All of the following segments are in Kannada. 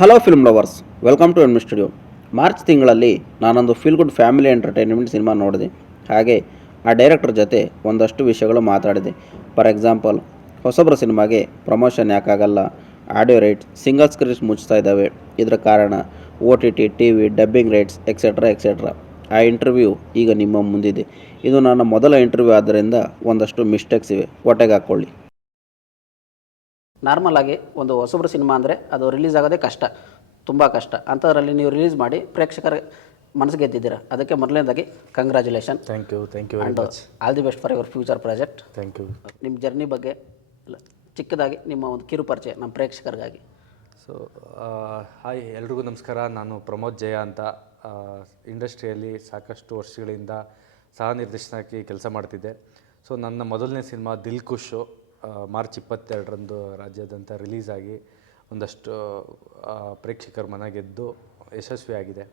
Hello film lovers, welcome to M studio. March ತಿಂಗಳಲ್ಲಿ ನಾನೊಂದು feel good family entertainment cinema ನೋಡಿದೆ. ಹಾಗೆ ಆ ಡೈರೆಕ್ಟರ್ ಜೊತೆ ಒಂದಷ್ಟು ವಿಷಯಗಳು ಮಾತಾಡಿದೆ. ಫಾರ್ ಎಕ್ಸಾಂಪಲ್, ಹೊಸಬ್ರ ಸಿನಿಮಾಗೆ ಪ್ರಮೋಷನ್ ಯಾಕಾಗಲ್ಲ, ಆಡಿಯೋ ರೈಟ್ಸ್, ಸಿಂಗಲ್ ಸ್ಕ್ರೀನ್ಸ್ ಮುಚ್ತಾ ಇದ್ದಾವೆ, ಇದರ ಕಾರಣ OTT, TV, dubbing rights etcetera etcetera. ಆ ಇಂಟರ್ವ್ಯೂ ಈಗ ನಿಮ್ಮ ಮುಂದಿದೆ. ಇದು ನನ್ನ ಮೊದಲ ಇಂಟರ್ವ್ಯೂ ಆದ್ದರಿಂದ ಒಂದಷ್ಟು ಮಿಸ್ಟೇಕ್ಸ್ ಇವೆ, ಹೊಟ್ಟೆಗೆ ಹಾಕ್ಕೊಳ್ಳಿ. ನಾರ್ಮಲ್ ಆಗಿ ಒಂದು ಹೊಸಬ್ರ ಸಿನಿಮಾ ಅಂದರೆ ಅದು ರಿಲೀಸ್ ಆಗೋದೇ ಕಷ್ಟ, ತುಂಬ ಕಷ್ಟ. ಅಂಥದ್ರಲ್ಲಿ ನೀವು ರಿಲೀಸ್ ಮಾಡಿ ಪ್ರೇಕ್ಷಕರ ಮನಸ್ಸು ಗೆದ್ದಿದ್ದೀರಾ, ಅದಕ್ಕೆ ಮೊದಲನೇದಾಗಿ congratulation. Thank you very much. All the best for your future project. Thank you. ನಿಮ್ಮ ಜರ್ನಿ ಬಗ್ಗೆ ಚಿಕ್ಕದಾಗಿ ನಿಮ್ಮ ಒಂದು ಕಿರು ಪರಿಚಯ ನಮ್ಮ ಪ್ರೇಕ್ಷಕರಿಗಾಗಿ. ಸೊ ಹಾಯ್, ಎಲ್ರಿಗೂ ನಮಸ್ಕಾರ. ನಾನು ಪ್ರಮೋದ್ ಜಯ ಅಂತ. ಇಂಡಸ್ಟ್ರಿಯಲ್ಲಿ ಸಾಕಷ್ಟು ವರ್ಷಗಳಿಂದ ಸಹ ನಿರ್ದೇಶನಕ್ಕೆ ಕೆಲಸ ಮಾಡ್ತಿದ್ದೆ. ಸೊ ನನ್ನ ಮೊದಲನೇ ಸಿನಿಮಾ ದಿಲ್ ಖುಷು ಮಾರ್ಚ್ 22ರಂದು ರಾಜ್ಯಾದ್ಯಂತ ರಿಲೀಸ್ ಆಗಿ ಒಂದಷ್ಟು ಪ್ರೇಕ್ಷಕರ ಮನ ಗೆದ್ದು ಯಶಸ್ವಿಯಾಗಿದೆ.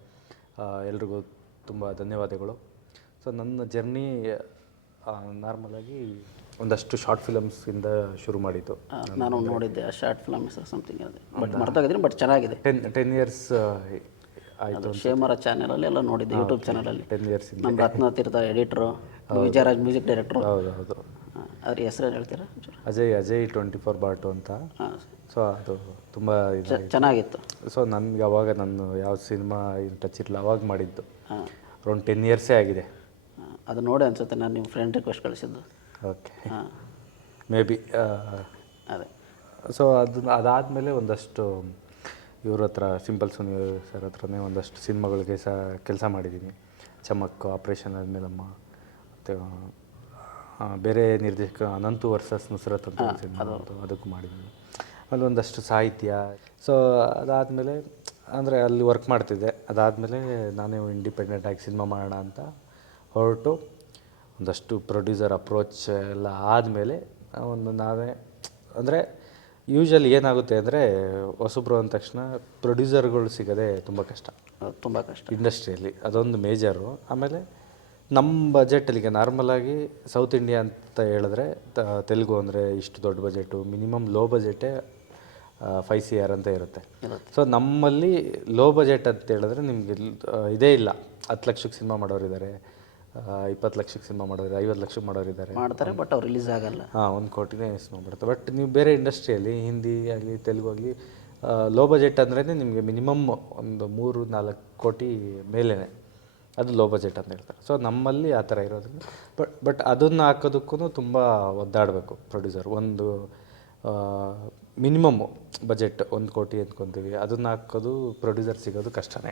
ಎಲ್ರಿಗೂ ತುಂಬ ಧನ್ಯವಾದಗಳು. ಸೊ ನನ್ನ ಜರ್ನಿ ನಾರ್ಮಲಾಗಿ ಒಂದಷ್ಟು ಶಾರ್ಟ್ ಫಿಲಮ್ಸಿಂದ ಶುರು ಮಾಡಿದ್ದು. ನಾನು ನೋಡಿದ್ದೆ ಆ ಶಾರ್ಟ್ ಫಿಲಮ್ಸ್ ಸಮಥಿಂಗ್ ಬಟ್ ಮರ್ತೋಗಿದ್ದೀನಿ, ಬಟ್ ಚೆನ್ನಾಗಿದೆ. 10 ಇಯರ್ಸ್ ಆಯಿತು. ಶೇಮರ ಚಾನಲಲ್ಲಿ ಎಲ್ಲ ನೋಡಿದ್ದೆ, ಯೂಟ್ಯೂಬ್ ಚಾನಲಲ್ಲಿ. 10 ಇಯರ್ಸ್ ನಮ್ಮ ರತ್ನತೀರ್ಥ ಎಡಿಟ್ರು, ವಿಜಯರಾಜ್ ಮ್ಯೂಸಿಕ್ ಡೈರೆಕ್ಟ್ರು. ಹೌದು. ಅದ್ರ ಹೆಸರು ಹೇಳ್ತೀರಾ? ಅಜಯ್ 24/2 ಅಂತ. ಸೊ ಅದು ತುಂಬ ಚೆನ್ನಾಗಿತ್ತು. ಸೊ ನನಗೆ ಅವಾಗ ನಾನು ಯಾವ ಸಿನಿಮಾ ಟಚ್ ಇರಲಿಲ್ಲ, ಅವಾಗ ಮಾಡಿದ್ದು. ಅರೌಂಡ್ 10 ಇಯರ್ಸೇ ಆಗಿದೆ. ಅದು ನೋಡಿ ಅನ್ಸುತ್ತೆ ನಾನು ನಿಮ್ಮ ಫ್ರೆಂಡ್ ರಿಕ್ವೆಸ್ಟ್ ಕಳಿಸಿದ್ದು. ಓಕೆ, ಮೇ ಬಿ ಅದೇ. ಸೊ ಅದಾದಮೇಲೆ ಒಂದಷ್ಟು ಇವ್ರ ಹತ್ರ, ಸಿಂಪಲ್ ಸುನಿ ಸರ್ ಹತ್ರನೇ ಒಂದಷ್ಟು ಸಿನಿಮಾಗಳಿಗೆ ಕೆಲಸ ಮಾಡಿದ್ದೀನಿ. ಚಮಕ್, ಆಪ್ರೇಷನ್ ಆದಮೇಲಮ್ಮ, ಮತ್ತು ಬೇರೆ ನಿರ್ದೇಶಕ ಅನಂತು ವರ್ಸಸ್ ನುಸ್ರತ್ ಅಂತ ಸಿನಿಮಾ, ಅದಕ್ಕೂ ಮಾಡಿದ್ದೀನಿ. ಅಲ್ಲಿ ಒಂದಷ್ಟು ಸಾಹಿತ್ಯ. ಸೊ ಅದಾದಮೇಲೆ ಅಂದರೆ ಅಲ್ಲಿ ವರ್ಕ್ ಮಾಡ್ತಿದ್ದೆ. ಅದಾದಮೇಲೆ ನಾನೇ ಇಂಡಿಪೆಂಡೆಂಟಾಗಿ ಸಿನಿಮಾ ಮಾಡೋಣ ಅಂತ ಹೊರಟು ಒಂದಷ್ಟು ಪ್ರೊಡ್ಯೂಸರ್ ಅಪ್ರೋಚ್ ಎಲ್ಲ ಆದಮೇಲೆ ನಾವೇ ಅಂದರೆ ಯೂಶ್ವಲಿ ಏನಾಗುತ್ತೆ ಅಂದರೆ ಹೊಸಬ್ರು ಅಂದ ತಕ್ಷಣ ಪ್ರೊಡ್ಯೂಸರ್ಗಳು ಸಿಗೋದೇ ತುಂಬ ಕಷ್ಟ ಇಂಡಸ್ಟ್ರಿಯಲ್ಲಿ. ಅದೊಂದು ಮೇಜರು. ಆಮೇಲೆ ನಮ್ಮ ಬಜೆಟಲ್ಲಿ ಈಗ ನಾರ್ಮಲಾಗಿ ಸೌತ್ ಇಂಡಿಯಾ ಅಂತ ಹೇಳಿದ್ರೆ ತೆಲುಗು ಅಂದರೆ ಇಷ್ಟು ದೊಡ್ಡ ಬಜೆಟು, ಮಿನಿಮಮ್ ಲೋ ಬಜೆಟೇ 5 CR ಅಂತ ಇರುತ್ತೆ. ಸೊ ನಮ್ಮಲ್ಲಿ ಲೋ ಬಜೆಟ್ ಅಂತ ಹೇಳಿದ್ರೆ ನಿಮಗೆ ಇದೇ ಇಲ್ಲ. 10 ಲಕ್ಷಕ್ಕೆ ಸಿನಿಮಾ ಮಾಡೋರಿದ್ದಾರೆ, 20 ಲಕ್ಷಕ್ಕೆ ಸಿನಿಮಾ ಮಾಡೋರು, 50 ಲಕ್ಷಕ್ಕೆ ಮಾಡೋರಿದ್ದಾರೆ, ಮಾಡ್ತಾರೆ, ಬಟ್ ಅವ್ರು ರಿಲೀಸ್ ಆಗಲ್ಲ. 1 ಕೋಟಿನೇ ಸಿನಿಮಾ ಮಾಡ್ತಾರೆ. ಬಟ್ ನೀವು ಬೇರೆ ಇಂಡಸ್ಟ್ರಿಯಲ್ಲಿ ಹಿಂದಿ ಆಗಲಿ ತೆಲುಗು ಆಗಲಿ ಲೋ ಬಜೆಟ್ ಅಂದ್ರೇ ನಿಮಗೆ ಮಿನಿಮಮ್ ಒಂದು 3-4 ಕೋಟಿ ಮೇಲೇ ಅದು ಲೋ ಬಜೆಟ್ ಅಂತ ಹೇಳ್ತಾರೆ. ಸೊ ನಮ್ಮಲ್ಲಿ ಆ ಥರ ಇರೋದ್ರಿಂದ ಬಟ್ ಅದನ್ನು ಹಾಕೋದಕ್ಕೂ ತುಂಬ ಒದ್ದಾಡಬೇಕು ಪ್ರೊಡ್ಯೂಸರ್. ಒಂದು ಮಿನಿಮಮ್ಮು ಬಜೆಟ್ 1 ಕೋಟಿ ಅಂದ್ಕೊತೀವಿ, ಅದನ್ನು ಹಾಕೋದು ಪ್ರೊಡ್ಯೂಸರ್ ಸಿಗೋದು ಕಷ್ಟನೇ.